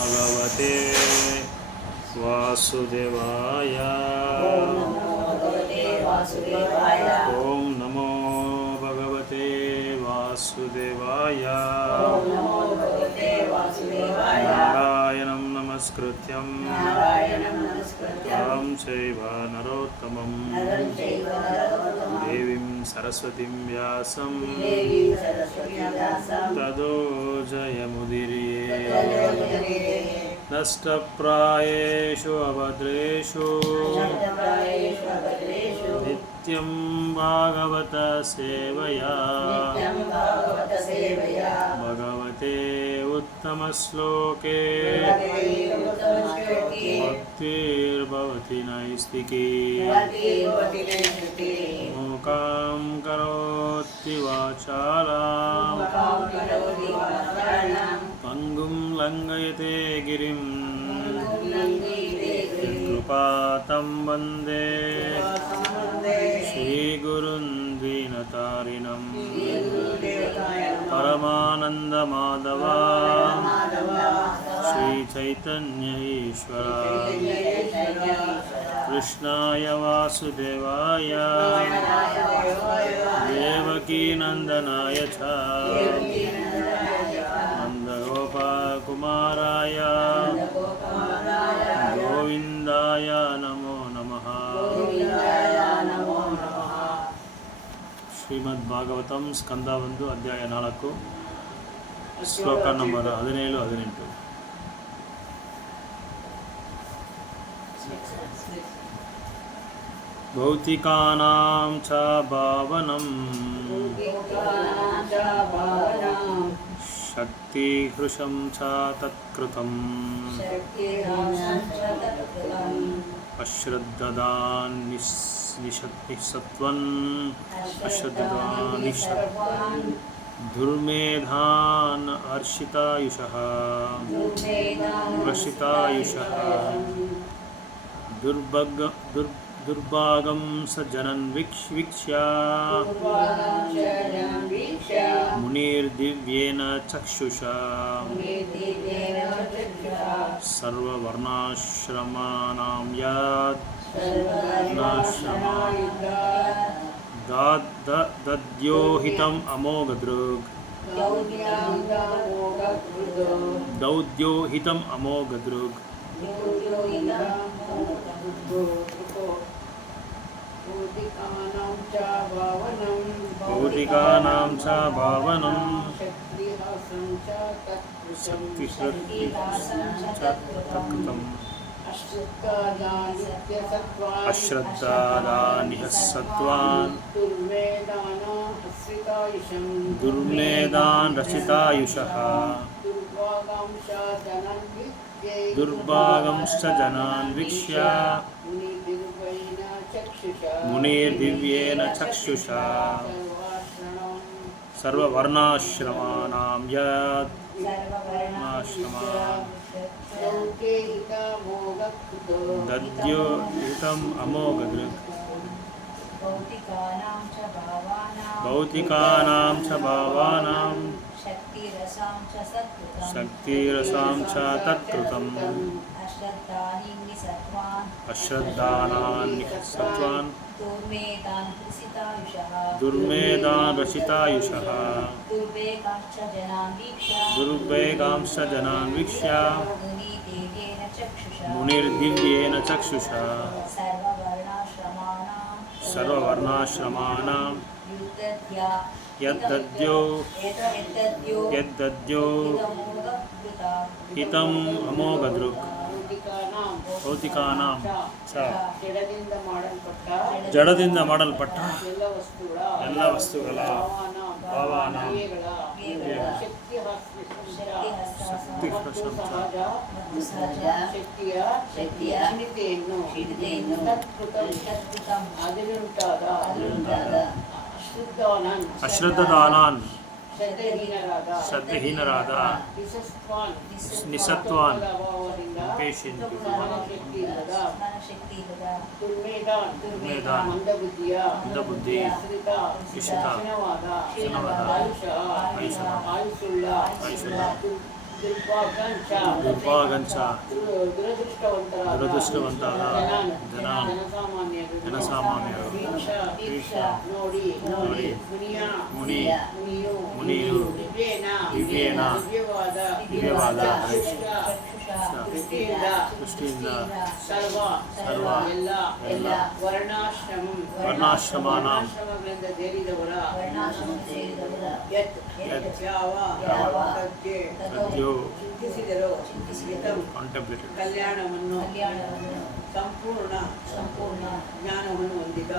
भगवते वासुदेवाय। ओम नमो भगवते वासुदेवाय। नारायणं नमस्कृत्यं नरं चैव नरोत्तमं देवीं सरस्वतीं व्यासं ततो जयमुदीरये। नष्टप्रायेषु अभद्रेषु नित्यं भागवत सेवया भगवते उत्तमश्लोके भक्तिर्भवति नैष्टिकी। मूकां करोति वाचालां पंगुं लङ्घयते गिरिं कृपातं वन्दे श्रीगुरुं दीनतारिणं। परमानन्दमाधव श्रीचैतन्य ईश्वरा कृष्णाय वासुदेवाय देवकीनन्दनाय च नन्दगोपकुमाराय गोविन्दाय नमो नमः। ಶ್ರೀಮದ್ಭಾಗವತಂ ಸ್ಕಂದ 1 ಅಧ್ಯಾಯ 4 ಶ್ಲೋಕ ನಂಬರ್ 17-18. ಭೌತಿಕಾನಾಂ ಚ ಭಾವನಂ ಶಕ್ತಿಹೃಷಂ ಚ ತತ್ಕೃತಂ ಅಶ್ರದ್ಧದಾನ್ ನಿಸತ್ವನ್ ಅಶ್ರದ್ಧದಾನ್ ದುರ್ಮೇಧಾನ್ ಹರ್ಷಿತಾಯುಷಃ ದುರ್ಭಾಗಂ ಸ ಜನನ್ ವೀಕ್ಷ್ಯ ಮುನಿರ್ದಿವ್ಯೇನ ಚಕ್ಷುಷಾ ಸರ್ವವರ್ಣಾಶ್ರಮಾನಾಂ ಯತ್ ದದ್ಯೋಹಿತಂ ಅಮೋಘದೃಗ್ ದೌದ್ಯೋಹಿತಂ ಅಮೋಘದೃಗ್ ಭೌತಿಕಾನಾಂ ಚ ಭಾವನಂ ಶಕ್ತಿಹೃತಂ ಅಶ್ರದ್ಧಾದಾನಿಹ ಸತ್ವಾನ್ ದುರ್ಮೇಧಾನ್ ರಚಿತಾಯುಷಃ ದುರ್ಭಾಗಂಶ್ಚ ಜನಾನ್ ವೀಕ್ಷ್ಯ ಮುನಿರ್ದಿವ್ಯೇನ ಚಕ್ಷುಷಾ ಸರ್ವವರ್ಣಾಶ್ರಮಾನಾಂ ಯತ್ ದದ್ಯೋಹಿತಂ ಅಮೋಘದೃಗ್ ಭೌತಿಕಾನಾಂ ಚ ಭಾವಾನಾಂ ಶಕ್ತಿರಸಾಂ ಚ ತತ್ಕೃತಂ ಅಶ್ರದ್ಧಾನಾನ್ ಸತ್ವಾನ್ ದುರ್ಮೇಧಾನ್ ರಚಿತಾಯುಷಃ ದುರ್ವೇಗಾಂಶ್ಚ ಜನಾನ್ ವೀಕ್ಷ್ಯ ಮುನಿರ್ದಿವ್ಯೇನ ಚಕ್ಷುಷಾ ಸರ್ವವರ್ಣಾಶ್ರಮಾನಾಂ ಯದ್ದದ್ಯೋ ಹಿತಂ ಅಮೋಘದೃಕ್ ಭೌತಿಕಾನಾಂ ಚ ಜಡದಿಂದ ಮಾಡಲ್ಪಟ್ಟ ಎಲ್ಲ ವಸ್ತುಗಳ ಭಾವಾನಾಂ ಅಶ್ರದ್ಧದಾನಾನ್ ಶ್ರದ್ಧೆಹೀನರಾದ ನಿಸತ್ವಾನ್ ಇಂಪೇಷಂಟ್ ಮಂದಬುದ್ಧಿ ಇಷಿತ ಶನವಾದ ಆಯುಷ ದುರ್ಭಾಗಂಚ ದುರದೃಷ್ಟವಂತಾದ ಜನಸಾಮಾನ್ಯರು ನೋಡಿ ಮುನಿಯು ದಿವ್ಯೇನ ದಿವ್ಯವಾದ ದೃಷ್ಟಿಯಿಂದ ಸರ್ವ ಎಲ್ಲ ವರ್ಣಾಶ್ರಮಗಳಿಂದ ಸೇರಿದವರ ಕಾಂಟೆಂಪ್ಲೇಟೆಡ್ ಕಲ್ಯಾಣವನ್ನು ಸಂಪೂರ್ಣ ಜ್ಞಾನವನ್ನು ಹೊಂದಿದ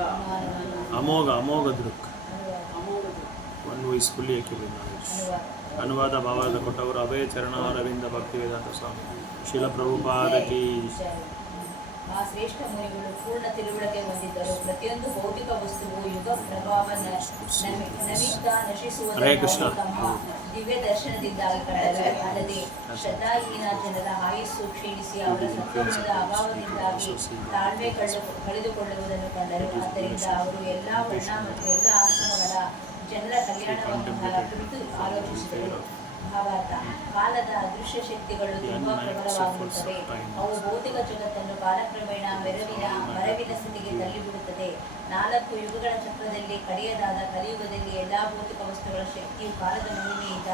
ಅಮೋಘ ದೃಕ್ one who is fully equipped knowledge. ಅನುವಾದ ಭಾವಾರ್ಥ ಕೊಟ್ಟವರು ಅಭಯ ಚರಣ ಅರವಿಂದ ಭಕ್ತಿವೇದಾಂತ ಸ್ವಾಮಿ ಶಿಲ ಪ್ರಭುಪಾದ ಕಿ. ಆ ಶ್ರೇಷ್ಠ ಮುನಿಗಳು ಪೂರ್ಣ ತಿಳುವಳಿಕೆ ಹೊಂದಿದ್ದರು. ಪ್ರತಿಯೊಂದು ಭೌತಿಕ ವಸ್ತುವು ಯುಗ ಪ್ರಭಾವ ನಮಿತ್ತ ನಶಿಸುವುದನ್ನು ತಮ್ಮ ದಿವ್ಯ ದರ್ಶನದಿಂದಾಗಿ ಕಂಡರು. ಅಲ್ಲದೆ ಶ್ರದ್ಧಾಹೀನ ಜನರ ಆಯುಸ್ಸು ಕ್ಷೀಣಿಸಿ ಅವರ ಸತ್ವಗುಣದ ಅಭಾವದಿಂದಾಗಿ ತಾಳ್ಮೆ ಕಳೆದುಕೊಳ್ಳುವುದನ್ನು ಕಂಡರು. ಆದ್ದರಿಂದ ಅವರು ಎಲ್ಲ ವರ್ಣ ಮತ್ತು ಎಲ್ಲ ಆಶ್ರಮಗಳ ಜನರ ಕಲ್ಯಾಣವನ್ನು ಕುರಿತು ಆಲೋಚಿಸಿದರು. ಭಾವಾರ್ಥ ಕಾಲದ ಅದೃಶ್ಯ ಶಕ್ತಿಗಳು ತುಂಬಾ ಪ್ರಬಲವಾಗಿರುತ್ತವೆ. ಅವು ಭೌತಿಕ ಜಗತ್ತನ್ನು ಕಾಲಕ್ರಮೇಣ ಮರವಿನ ಸ್ಥಿತಿಗೆ ತಳ್ಳಿಬಿಡುತ್ತದೆ. 4 ಯುಗಗಳ ಚಕ್ರದಲ್ಲಿ ಕಡೆಯದಾದ ಕಲಿಯುಗದಲ್ಲಿ ಎಲ್ಲಾ ಭೌತಿಕ ವಸ್ತುಗಳ ಶಕ್ತಿಯು ಕಾಲದ ಮಹಿಮೆಯಿಂದ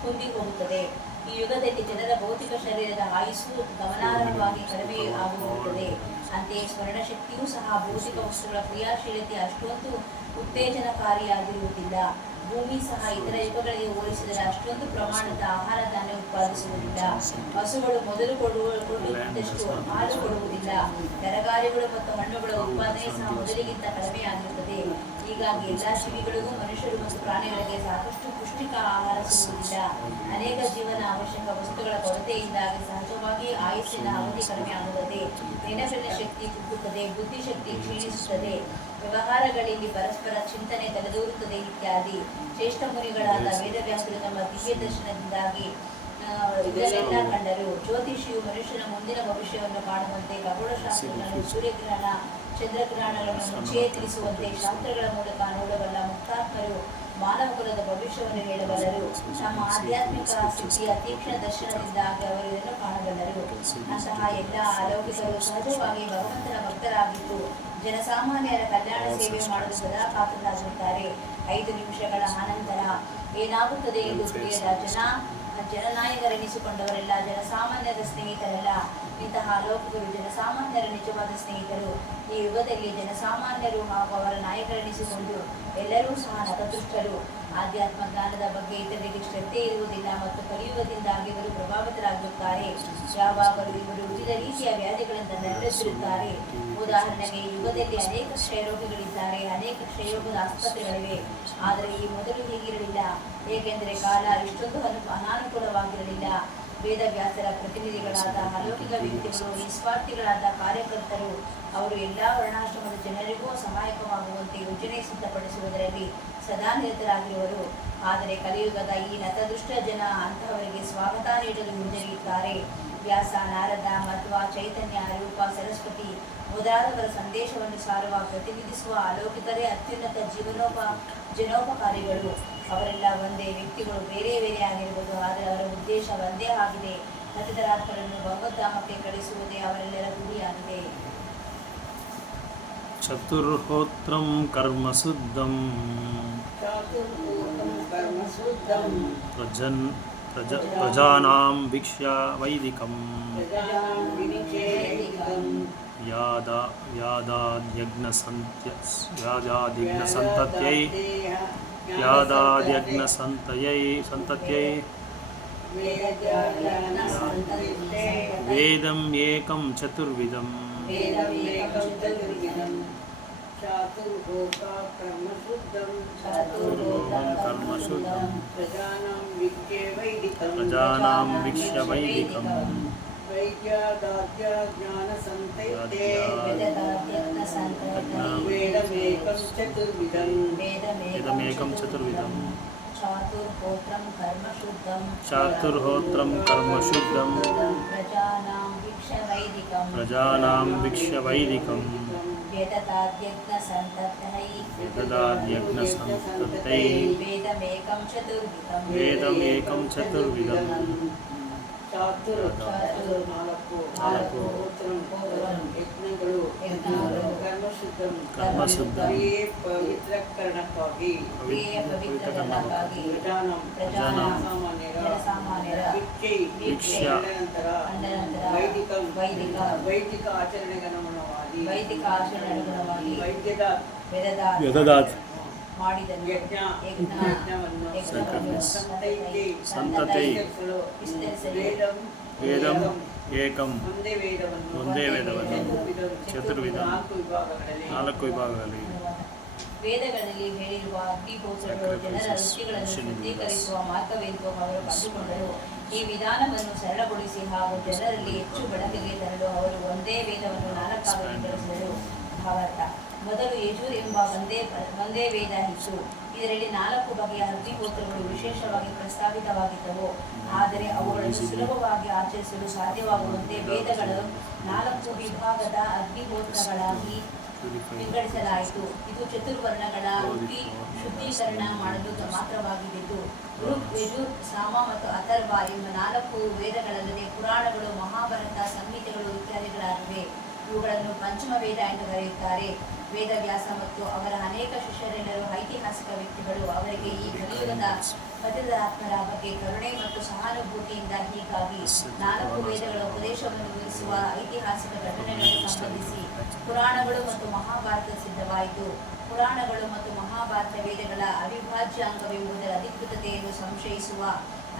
ಕುಂದಿ ಹೋಗುತ್ತದೆ. ಈ ಯುಗದಲ್ಲಿ ಜನರ ಭೌತಿಕ ಶರೀರದ ಆಯುಸ್ಸು ಗಮನಾರ್ಹವಾಗಿ ಕಡಿಮೆ ಆಗುತ್ತದೆ. ಅಂತೆಯೇ ಸ್ವರ್ಣಶಕ್ತಿಯೂ ಸಹ ಭೌತಿಕ ವಸ್ತುಗಳ ಕ್ರಿಯಾಶೀಲತೆ ಅಷ್ಟೊಂದು ಉತ್ತೇಜನಕಾರಿಯಾಗಿರುವುದಿಲ್ಲ. ಭೂಮಿ ಸಹ ಇತರ ಯುಗಗಳಿಗೆ ಹೋಲಿಸಿದರೆ ಅಷ್ಟೊಂದು ಪ್ರಮಾಣದ ಆಹಾರ ಧಾನ್ಯ ಉತ್ಪಾದಿಸುವುದಿಲ್ಲ. ಹಸುಗಳು ಮೊದಲು ಕೊಡುತ್ತಿದ್ದಷ್ಟು ಹಾಲು ಕೊಡುವುದಿಲ್ಲ. ತರಕಾರಿಗಳು ಮತ್ತು ಹಣ್ಣುಗಳ ಉತ್ಪಾದನೆ ಸಹ ಮೊದಲಿಗಿಂತ ಕಡಿಮೆಯಾಗಿರುತ್ತದೆ. ಹೀಗಾಗಿ ಎಲ್ಲಾ ಜೀವಿಗಳಿಗೂ ಮನುಷ್ಯರು ಮತ್ತು ಪ್ರಾಣಿಗಳಿಗೆ ಸಾಕಷ್ಟು ಪೌಷ್ಟಿಕ ಆಹಾರ ಸಿಗುವುದಿಲ್ಲ. ಅನೇಕ ಜೀವನ ಅವಶ್ಯಕ ವಸ್ತುಗಳ ಕೊರತೆಯಿಂದಾಗಿ ಸಹಜವಾಗಿ ಆಯುಷ್ಯನ ಅವಧಿ ಕಡಿಮೆಯಾಗುತ್ತದೆ. ನೆನಪಿನ ಶಕ್ತಿ ಕುಗ್ಗುತ್ತದೆ, ಬುದ್ಧಿಶಕ್ತಿ ಕ್ಷೀಣಿಸುತ್ತದೆ, ವ್ಯವಹಾರಗಳಲ್ಲಿ ಪರಸ್ಪರ ಚಿಂತನೆ ತಲೆದೋರುತ್ತದೆ ಇತ್ಯಾದಿ. ಶ್ರೇಷ್ಠ ಮುನಿಗಳಾದ ವೇದವ್ಯಾಸರು ತಮ್ಮ ದಿವ್ಯ ದರ್ಶನದಿಂದಾಗಿ ಇದನ್ನೆಲ್ಲ ಕಂಡರು. ಜ್ಯೋತಿಷಿಯು ಮನುಷ್ಯನ ಮುಂದಿನ ಭವಿಷ್ಯವನ್ನು ಕಾಣುವಂತೆ, ಖಗೋಳಶಾಸ್ತ್ರಜ್ಞರು ಸೂರ್ಯಗ್ರಹಣ ಚಂದ್ರಗ್ರಹಣಗಳನ್ನು ಮುಂಚೆಯೇ ತಿಳಿಸುವಂತೆ ಶಾಸ್ತ್ರಗಳ ಮೂಲಕ ನೋಡಬಲ್ಲ ಮುಕ್ತಾತ್ಮರು ಮಾನವ ಕುಲದ ಭವಿಷ್ಯವನ್ನು ಹೇಳಬಲ್ಲರು. ನಮ್ಮ ಆಧ್ಯಾತ್ಮಿಕ ಸ್ಥಿತಿಯ ತೀಕ್ಷ್ಣ ದರ್ಶನದಿಂದಾಗಿ ಅವರು ಇದನ್ನು ಕಾಣಬಲ್ಲರು. ಅಂತಹ ಎಲ್ಲ ಅಲೌಕಿಕರು ಸಹಜವಾಗಿ ಭಗವಂತನ ಭಕ್ತರಾಗಿದ್ದು ಜನಸಾಮಾನ್ಯರ ಕಲ್ಯಾಣ ಸೇವೆ ಮಾಡಲು ಸದಾ ಕಾತರಾಗಿರುತ್ತಾರೆ. 5 ನಿಮಿಷಗಳ ಅನಂತರ ಏನಾಗುತ್ತದೆ ಎಂದು ತಿಳಿಯದ ಜನನಾಯಕರೆನಿಸಿಕೊಂಡವರೆಲ್ಲ ಜನಸಾಮಾನ್ಯರ ಸ್ನೇಹಿತರಲ್ಲ. ಇಂತಹ ಅಲೌಕಿಕರು ಜನಸಾಮಾನ್ಯರ ನಿಜವಾದ ಸ್ನೇಹಿತರು. ಈ ಯುಗದಲ್ಲಿ ಜನಸಾಮಾನ್ಯರು ಹಾಗೂ ಅವರ ನಾಯಕರೆನಿಸಿಕೊಂಡು ಎಲ್ಲರೂ ಸಹ ನತದೃಷ್ಟರು. ಆಧ್ಯಾತ್ಮ ಜ್ಞಾನದ ಬಗ್ಗೆ ಇತರರಿಗೆ ಶ್ರದ್ಧೆ ಇರುವುದಿಲ್ಲ ಮತ್ತು ಕಲಿಯುವುದರಿಂದಾಗಿ ಇವರು ಪ್ರಭಾವಿತರಾಗಿರುತ್ತಾರೆ. ಯಾವಾಗಲೂ ಇವರು ವಿವಿಧ ರೀತಿಯ ವ್ಯಾಧಿಗಳಿಂದ ನರಳುತ್ತಿರುತ್ತಾರೆ. ಉದಾಹರಣೆಗೆ, ಈ ಯುಗದಲ್ಲಿ ಅನೇಕ ಕ್ಷಯರೋಗಿಗಳಿದ್ದಾರೆ, ಅನೇಕ ಕ್ಷಯರೋಗದ ಆಸ್ಪತ್ರೆಗಳಿವೆ. ಆದರೆ ಈ ಮೊದಲು ಹೀಗಿರಲಿಲ್ಲ, ಏಕೆಂದರೆ ಕಾಲ ಇಷ್ಟೊಂದು ಅನಾನುಕೂಲವಾಗಿರಲಿಲ್ಲ. ವೇದವ್ಯಾಸರ ಪ್ರತಿನಿಧಿಗಳಾದ ಅಲೌಕಿಕ ವ್ಯಕ್ತಿಗಳು ನಿಸ್ವಾರ್ಥಿಗಳಾದ ಕಾರ್ಯಕರ್ತರು. ಅವರು ಎಲ್ಲ ವರ್ಣಾಶ್ರಮದ ಜನರಿಗೂ ಸಹಾಯಕವಾಗುವಂತೆ ಯೋಜನೆ ಸಿದ್ಧಪಡಿಸುವುದರಲ್ಲಿ ಸದಾ ನಿರತರಾಗಿರುವರು. ಆದರೆ ಕಲಿಯುಗದ ಈ ನತದೃಷ್ಟ ಜನ ಅಂತಹವರಿಗೆ ಸ್ವಾಗತ ನೀಡಲು ಹಿಂಜರಿಯುತ್ತಾರೆ. ವ್ಯಾಸ, ನಾರದ, ಮಧ್ವ, ಚೈತನ್ಯ, ರೂಪ, ಸರಸ್ವತಿ ಮೊದಲಾದವರ ಸಂದೇಶವನ್ನು ಸಾರುವ ಪ್ರತಿನಿಧಿಸುವ ಅಲೌಕಿಕರೇ ಅತ್ಯುನ್ನತ ಜನೋಪಕಾರಿಗಳು. ಅವರೆಲ್ಲ ಒಂದೇ ವ್ಯಕ್ತಿಗಳು, ಬೇರೆ ಬೇರೆ ಆಗಿರಬಹುದು, ಆದರೆ ಅವರ ಉದ್ದೇಶ ಒಂದೇ ಆಗಿದೆ. ಪತಿತರಾತ್ಮರನ್ನು ಭಗವದ್ಧಾಮಕ್ಕೆ ಕಳಿಸುವುದೇ ಅವರೆಲ್ಲರ ಗುರಿಯಾಗಿದೆ. ಚತುರ್ಹೋತ್ರಂ ಕರ್ಮಸುದ್ಧಂ ಪ್ರಜಾನಾಂ ಭಿಕ್ಷ್ಯ ವೈದಿಕಂ ಸಂತತ್ಯೈ ವೇದಂ ಏಕಂ ಚತುರ್ವಿಧಂ ಕರ್ಮಶುದ್ಧಂ ಪ್ರಜಾನಾಂ ಭಿಕ್ಷ್ಯ ವೈದಿಕಂ ವೇದಮೇಕಂ ಚತುರ್ವಿಧಂ ಚಾತುರ್ಹೋತ್ರಂ ಕರ್ಮಶುದ್ಧಂ ಪ್ರಜಾನಾಂ ಭಿಕ್ಷ್ಯ ವೈದಿಕಂ ವೇದಮೇಕಂ ಚತುರ್ವಿಧಂ ನಾಲ್ಕು ನಾಲ್ಕು ಯಜ್ಞಗಳು ಕರ್ಮಶುದ್ಧಂ ಕರ್ಮಶುದ್ಧಂ ಕ್ರಿಯೆ ಪವಿತ್ರಕರಣಕ್ಕಾಗಿ ಪವಿತ್ರಕರಣಕ್ಕಾಗಿ ಪ್ರಜಾನಾಂ ಜನಸಾಮಾನ್ಯರ ಭಿಕ್ಷೆ ನಂತರ ವೈದಿಕ ಆಚರಣೆಗನುಗುಣವಾಗಿ ವೈದ್ಯದ ಯದದಾತ್ ಮಾಡಿದನು ಯಜ್ಞವನ್ನು ಸಂತತಿ ವಿಸ್ತರಿಸಲು ವೇದಂ ಏಕಂ ಒಂದೇ ವೇದವನ್ನು ಚತುರ್ವಿಧಂ ನಾಲ್ಕು ವಿಭಾಗಗಳಲ್ಲಿ ವೇದಗಳಲ್ಲಿ ಹೇಳಿರುವ ಅಗ್ನಿಗೋಚರಗಳು ಜನರ ರುಚಿಗಳನ್ನು ಶುದ್ಧೀಕರಿಸುವ ಮಾರ್ಗವೆಂದು ಅವರು ಕಂಡುಕೊಂಡರು. ಈ ವಿಧಾನವನ್ನು ಸರಳಗೊಳಿಸಿ ಹಾಗೂ ಜನರಲ್ಲಿ ಹೆಚ್ಚು ಬಳಕೆಗೆ ತರಲು ಅವರು ಒಂದೇ ವೇದವನ್ನು ನಾಲ್ಕಾಗಿ ವಿಂಗಡಿಸಿದರು. ಭಾವಾರ್ಥ: ಮೊದಲು ಯಜುರ್ ಎಂಬ ಒಂದೇ ವೇದ ಇತ್ತು. ಇದರಲ್ಲಿ 4 ಬಗೆಯ ಅಗ್ನಿಗೋತ್ರಗಳು ವಿಶೇಷವಾಗಿ ಪ್ರಸ್ತಾವಿತವಾಗಿದ್ದವು. ಆದರೆ ಅವುಗಳನ್ನು ಸುಲಭವಾಗಿ ಆಚರಿಸಲು ಸಾಧ್ಯವಾಗುವಂತೆ ವೇದಗಳು 4 ವಿಭಾಗದ ಅಗ್ನಿಗೋತ್ರಗಳಾಗಿ ವಿಂಗಡಿಸಲಾಯಿತು. ಇದು ಚತುರ್ವರ್ಣಗಳ ಶುದ್ಧೀಕರಣ ಮಾಡಲು ಮಾತ್ರವಾಗಿದ್ದು, ಋಕ್, ಯಜುರ್, ಸಾಮ ಮತ್ತು ಅಥರ್ವ ಎಂಬ 4 ವೇದಗಳಲ್ಲದೆ ಪುರಾಣಗಳು, ಮಹಾಭಾರತ, ಸಂಹಿತೆಗಳು ಇತ್ಯಾದಿಗಳಾಗಿವೆ. ಇವುಗಳನ್ನು ಪಂಚಮ ವೇದ ಎಂದು ಕರೆಯುತ್ತಾರೆ. ವೇದವ್ಯಾಸ ಮತ್ತು ಅವರ ಅನೇಕ ಶಿಷ್ಯರೆಲ್ಲರೂ ಐತಿಹಾಸಿಕ ವ್ಯಕ್ತಿಗಳು. ಅವರಿಗೆ ಈ ಕಲಿಯುಗದ ಪತಿತಾತ್ಮರ ಬಗ್ಗೆ ಕರುಣೆ ಮತ್ತು ಸಹಾನುಭೂತಿಯಿಂದ ಹೀಗಾಗಿ 4 ವೇದಗಳ ಉಪದೇಶವನ್ನು ವಿವರಿಸುವ ಐತಿಹಾಸಿಕ ಘಟನೆಗಳಿಗೆ ಸಂಬಂಧಿಸಿ ಪುರಾಣಗಳು ಮತ್ತು ಮಹಾಭಾರತ ಸಿದ್ಧವಾಯಿತು. ಪುರಾಣಗಳು ಮತ್ತು ಮಹಾಭಾರತ ವೇದಗಳ ಅವಿಭಾಜ್ಯ ಅಂಗವೆಂಬುದರ ಅಧಿಕೃತತೆಯನ್ನು ಸಂಶಯಿಸುವ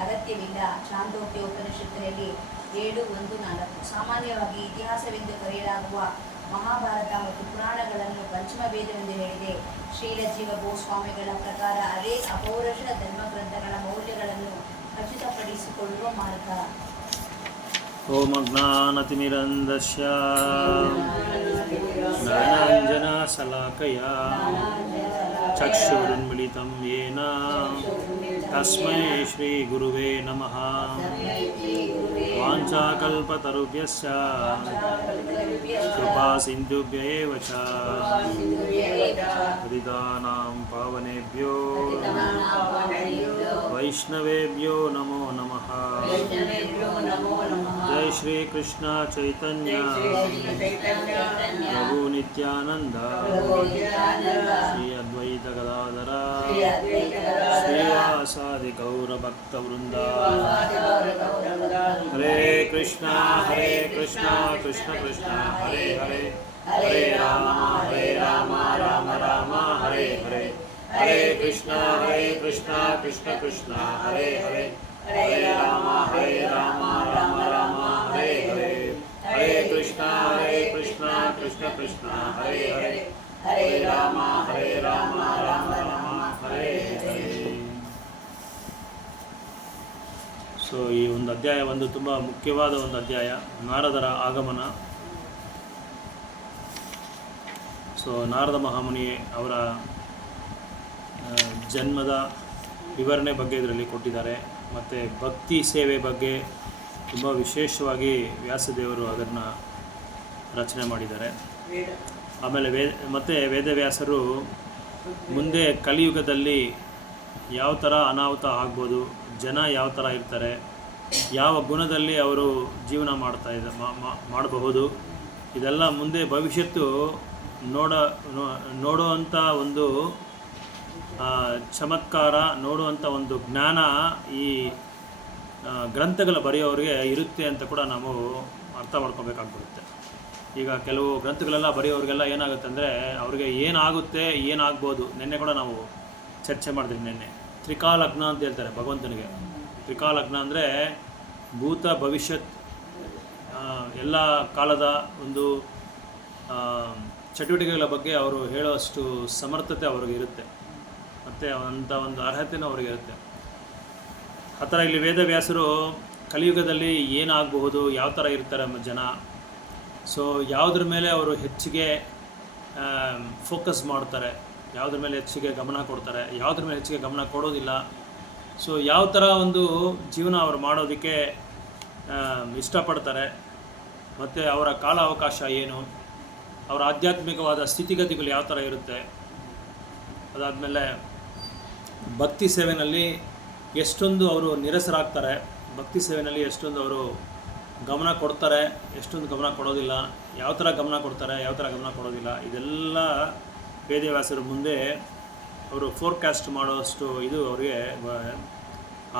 ಅಗತ್ಯವಿಲ್ಲ. ಛಾಂದೋಗ್ಯ ಉಪನಿಷತ್ತಿನಲ್ಲಿ 7:1-4 ಸಾಮಾನ್ಯವಾಗಿ ಇತಿಹಾಸವೆಂದು ಕರೆಯಲಾಗುವ ಮಹಾಭಾರತ ಮತ್ತು ಪುರಾಣಗಳನ್ನು ಪಂಚಮ ವೇದವೆಂದು ಹೇಳಿದೆ. ಶ್ರೀಲ ಜೀವ ಗೋಸ್ವಾಮಿಗಳ ಪ್ರಕಾರ ಅದೇ ಅಪೌರುಷ ಧರ್ಮಗ್ರಂಥಗಳ ಮೌಲ್ಯಗಳನ್ನು ಖಚಿತಪಡಿಸಿಕೊಳ್ಳುವ ಮಾರ್ಗ. ಓಂ ಅಜ್ಞಾನತಿಮಿರಂಧಸ್ಯ ಜ್ಞಾನಾಂಜನಶಲಾಕಯ ಚಕ್ಷುರುನ್ಮಿಲಿತಂ ಯೇನ ತಸ್ಮೈ ಶ್ರೀ ಗುರುವೇ ನಮಃ. ವಾಂಛಾಕಲ್ಪತರುಭ್ಯಶ್ಚ ಕೃಪಾ ಸಿಂಧುಭ್ಯ ಏವ ಚ ಪತಿತಾನಾಂ ಪಾವನೇಭ್ಯೋ ವೈಷ್ಣವೇಭ್ಯೋ ನಮೋ ನಮಃ. ಜೈ ಶ್ರೀ ಕೃಷ್ಣ ಚೈತನ್ಯ ಪ್ರಭು ನಿತ್ಯಾನಂದ ಶ್ರೀ ಅದ್ವೈತ ಗದಾಧರ ಶ್ರೀವಾಸಾದಿ ಗೌರ ಭಕ್ತ ವೃಂದ. ಹರೇ ಕೃಷ್ಣ ಕೃಷ್ಣ ಕೃಷ್ಣ ಹರೇ ಹರೇ, ಹರೇ ರಾಮ ರಾಮ ರಾಮ ಹರೇ ಹರೇ. ಹರೇ ಕೃಷ್ಣ ಕೃಷ್ಣ ಕೃಷ್ಣ ಹರೇ ಹರೇ, ಹರೇ ರಾಮ ರಾಮ ರಾಮ ಹರೇ ಹರೇ. ಹರೇ ಕೃಷ್ಣ ಕೃಷ್ಣ ಕೃಷ್ಣ ಹರೇ ಹರೇ, ಹರೇ ರಾಮ ರಾಮ ರಾಮ ಹರೇ ಹರೇ. ಸೊ ಈ ಒಂದು ಅಧ್ಯಾಯ ತುಂಬ ಮುಖ್ಯವಾದ ಒಂದು ಅಧ್ಯಾಯ, ನಾರದರ ಆಗಮನ. ಸೊ ನಾರದ ಮಹಾಮುನಿ ಅವರ ಜನ್ಮದ ವಿವರಣೆ ಬಗ್ಗೆ ಇದರಲ್ಲಿ ಕೊಟ್ಟಿದ್ದಾರೆ. ಮತ್ತು ಭಕ್ತಿ ಸೇವೆ ಬಗ್ಗೆ ತುಂಬ ವಿಶೇಷವಾಗಿ ವ್ಯಾಸದೇವರು ಅದನ್ನು ರಚನೆ ಮಾಡಿದ್ದಾರೆ. ಆಮೇಲೆ ವೇದವ್ಯಾಸರು ಮುಂದೆ ಕಲಿಯುಗದಲ್ಲಿ ಯಾವ ಥರ ಅನಾಹುತ ಆಗ್ಬೋದು, ಜನ ಯಾವ ಥರ ಇರ್ತಾರೆ, ಯಾವ ಗುಣದಲ್ಲಿ ಅವರು ಜೀವನ ಮಾಡಬಹುದು, ಇದೆಲ್ಲ ಮುಂದೆ ಭವಿಷ್ಯತ್ತು ನೋಡುವಂಥ ಒಂದು ಚಮತ್ಕಾರ, ನೋಡುವಂಥ ಒಂದು ಜ್ಞಾನ ಈ ಗ್ರಂಥಗಳ ಬರೆಯೋರಿಗೆ ಇರುತ್ತೆ ಅಂತ ಕೂಡ ನಾವು ಅರ್ಥ ಮಾಡ್ಕೋಬೇಕಾಗ್ಬಿಡುತ್ತೆ. ಈಗ ಕೆಲವು ಗ್ರಂಥಗಳೆಲ್ಲ ಬರೆಯೋರಿಗೆಲ್ಲ ಏನಾಗುತ್ತೆ ಅಂದರೆ ಅವ್ರಿಗೆ ಏನಾಗುತ್ತೆ, ಏನಾಗ್ಬೋದು, ನಿನ್ನೆ ಕೂಡ ನಾವು ಚರ್ಚೆ ಮಾಡಿದ್ವಿ. ನಿನ್ನೆ ತ್ರಿಕಾಲಗ್ನ ಅಂತ ಹೇಳ್ತಾರೆ ಭಗವಂತನಿಗೆ. ತ್ರಿಕಾಲಗ್ನ ಅಂದರೆ ಭೂತ ಭವಿಷ್ಯತ್ ಎಲ್ಲ ಕಾಲದ ಒಂದು ಚಟುವಟಿಕೆಗಳ ಬಗ್ಗೆ ಅವರು ಹೇಳುವಷ್ಟು ಸಮರ್ಥತೆ ಅವ್ರಿಗೆ ಇರುತ್ತೆ, ಮತ್ತು ಅಂಥ ಒಂದು ಅರ್ಹತೆಯೂ ಅವ್ರಿಗೆ ಇರುತ್ತೆ. ಆ ಥರ ಇಲ್ಲಿ ವೇದವ್ಯಾಸರು ಕಲಿಯುಗದಲ್ಲಿ ಏನಾಗಬಹುದು, ಯಾವ ಥರ ಇರ್ತಾರೆ ಜನ, ಸೊ ಯಾವುದ್ರ ಮೇಲೆ ಅವರು ಹೆಚ್ಚಿಗೆ ಫೋಕಸ್ ಮಾಡ್ತಾರೆ, ಯಾವುದ್ರ ಮೇಲೆ ಹೆಚ್ಚಿಗೆ ಗಮನ ಕೊಡ್ತಾರೆ, ಯಾವುದ್ರ ಮೇಲೆ ಹೆಚ್ಚಿಗೆ ಗಮನ ಕೊಡೋದಿಲ್ಲ, ಸೊ ಯಾವ ಥರ ಒಂದು ಜೀವನ ಅವರು ಮಾಡೋದಕ್ಕೆ ಇಷ್ಟಪಡ್ತಾರೆ, ಮತ್ತು ಅವರ ಕಾಲ ಅವಕಾಶ ಏನು, ಅವರ ಆಧ್ಯಾತ್ಮಿಕವಾದ ಸ್ಥಿತಿಗತಿಗಳು ಯಾವ ಥರ ಇರುತ್ತೆ. ಅದಾದಮೇಲೆ ಭಕ್ತಿ ಸೇವೆಯಲ್ಲಿ ಎಷ್ಟೊಂದು ಅವರು ನಿರಸರಾಗ್ತಾರೆ, ಭಕ್ತಿ ಸೇವೆಯಲ್ಲಿ ಎಷ್ಟೊಂದು ಅವರು ಗಮನ ಕೊಡ್ತಾರೆ, ಎಷ್ಟೊಂದು ಗಮನ ಕೊಡೋದಿಲ್ಲ, ಯಾವ ಥರ ಗಮನ ಕೊಡ್ತಾರೆ, ಯಾವ ಥರ ಗಮನ ಕೊಡೋದಿಲ್ಲ, ಇದೆಲ್ಲ ವೇದವ್ಯಾಸರ ಮುಂದೆ ಅವರು ಫೋರ್ಕಾಸ್ಟ್ ಮಾಡೋಷ್ಟು ಇದು ಅವರಿಗೆ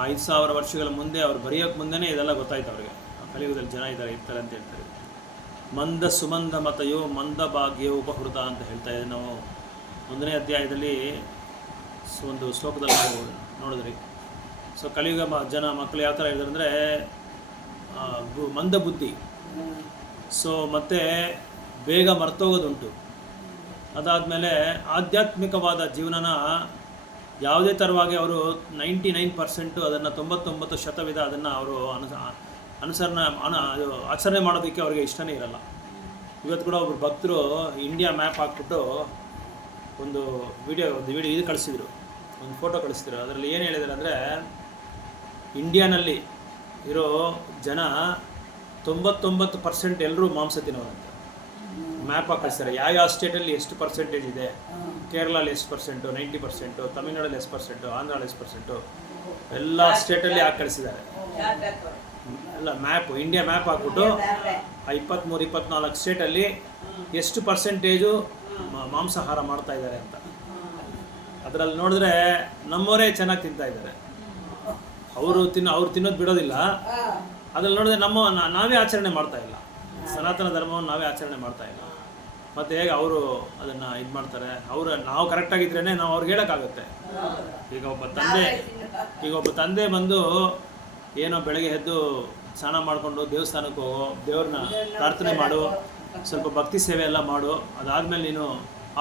5,000 ವರ್ಷಗಳ ಮುಂದೆ ಅವ್ರು ಬರೆಯೋಕ್ಕೆ ಮುಂದೆನೇ ಇದೆಲ್ಲ ಗೊತ್ತಾಯ್ತು ಅವ್ರಿಗೆ. ಕಲಿಯುಗದಲ್ಲಿ ಜನ ಇರ್ತಾರೆ ಅಂತ ಹೇಳ್ತಾರೆ. ಮಂದ ಸುಮಂದ ಮತಯೋ ಮಂದ ಭಾಗ್ಯೋ ಉಪಹೃತ ಅಂತ ಹೇಳ್ತಾ ಇದ್ದೀವಿ ನಾವು 1ನೇ ಅಧ್ಯಾಯದಲ್ಲಿ ಒಂದು ಶ್ಲೋಕದಲ್ಲಿ ನಾವು ನೋಡಿದ್ರಿ. ಸೊ ಕಲಿಯುಗ ಮಕ್ಕಳು ಯಾವ ಥರ ಹೇಳಿದ್ರು ಅಂದರೆ ಮಂದ ಬುದ್ಧಿ, ಸೊ ಮತ್ತು ಬೇಗ ಮರ್ತೋಗೋದುಂಟು. ಅದಾದಮೇಲೆ ಆಧ್ಯಾತ್ಮಿಕವಾದ ಜೀವನನ ಯಾವುದೇ ಥರವಾಗಿ ಅವರು 99% ಅದನ್ನು 99% ಅದನ್ನು ಅವರು ಆಚರಣೆ ಮಾಡೋದಕ್ಕೆ ಅವ್ರಿಗೆ ಇಷ್ಟನೇ ಇರಲ್ಲ. ಇವತ್ತು ಕೂಡ ಒಬ್ಬರು ಭಕ್ತರು ಇಂಡಿಯಾ ಮ್ಯಾಪ್ ಹಾಕ್ಬಿಟ್ಟು ಒಂದು ವಿಡಿಯೋ ಇದು ಕಳಿಸಿದ್ರು, ಒಂದು ಫೋಟೋ ಕಳಿಸಿದ್ರು. ಅದರಲ್ಲಿ ಏನು ಹೇಳಿದ್ದಾರೆ ಅಂದರೆ, ಇಂಡಿಯಾನಲ್ಲಿ ಇರೋ ಜನ 99% ಎಲ್ಲರೂ ಮಾಂಸ ತಿನ್ನೋರಂತೆ. ಮ್ಯಾಪ್ ಹಾಕಿ ಕಳಿಸ್ತಾರೆ, ಯಾವ ಸ್ಟೇಟಲ್ಲಿ ಎಷ್ಟು ಪರ್ಸೆಂಟೇಜ್ ಇದೆ, ಕೇರಳಲ್ಲಿ ಎಷ್ಟು ಪರ್ಸೆಂಟು, 90%, ತಮಿಳ್ನಾಡಲ್ಲಿ ಎಷ್ಟು ಪರ್ಸೆಂಟು, ಆಂಧ್ರಲ್ಲಿ ಎಷ್ಟು ಪರ್ಸೆಂಟು, ಎಲ್ಲ ಸ್ಟೇಟಲ್ಲಿ ಹಾಕಿ ಕಳಿಸಿದ್ದಾರೆ. ಎಲ್ಲ ಮ್ಯಾಪು, ಇಂಡಿಯಾ ಮ್ಯಾಪ್ ಹಾಕ್ಬಿಟ್ಟು 23-24 ಸ್ಟೇಟಲ್ಲಿ ಎಷ್ಟು ಪರ್ಸೆಂಟೇಜು ಮಾಂಸಾಹಾರ ಮಾಡ್ತಾ ಇದ್ದಾರೆ ಅಂತ. ಅದರಲ್ಲಿ ನೋಡಿದ್ರೆ ನಮ್ಮವರೇ ಚೆನ್ನಾಗಿ ತಿಂತಾ ಇದ್ದಾರೆ. ಅವ್ರು ತಿನ್ನೋದು ಬಿಡೋದಿಲ್ಲ. ಅದ್ರಲ್ಲಿ ನೋಡಿದ್ರೆ ನಾವೇ ಆಚರಣೆ ಮಾಡ್ತಾ ಇಲ್ಲ, ಸನಾತನ ಧರ್ಮವನ್ನು ನಾವೇ ಆಚರಣೆ ಮಾಡ್ತಾ ಇಲ್ಲ. ಮತ್ತು ಹೇಗೆ ಅವರು ಅದನ್ನು ಇದು ಮಾಡ್ತಾರೆ, ನಾವು ಕರೆಕ್ಟಾಗಿದ್ರೇ ನಾವು ಅವ್ರಿಗೆ ಹೇಳೋಕ್ಕಾಗುತ್ತೆ. ಈಗ ಒಬ್ಬ ತಂದೆ ಬಂದು ಏನೋ ಬೆಳಗ್ಗೆ ಎದ್ದು ಸ್ನಾನ ಮಾಡಿಕೊಂಡು ದೇವಸ್ಥಾನಕ್ಕೆ ಹೋಗೋ, ದೇವ್ರನ್ನ ಪ್ರಾರ್ಥನೆ ಮಾಡು, ಸ್ವಲ್ಪ ಭಕ್ತಿ ಸೇವೆ ಎಲ್ಲ ಮಾಡು, ಅದಾದಮೇಲೆ ನೀನು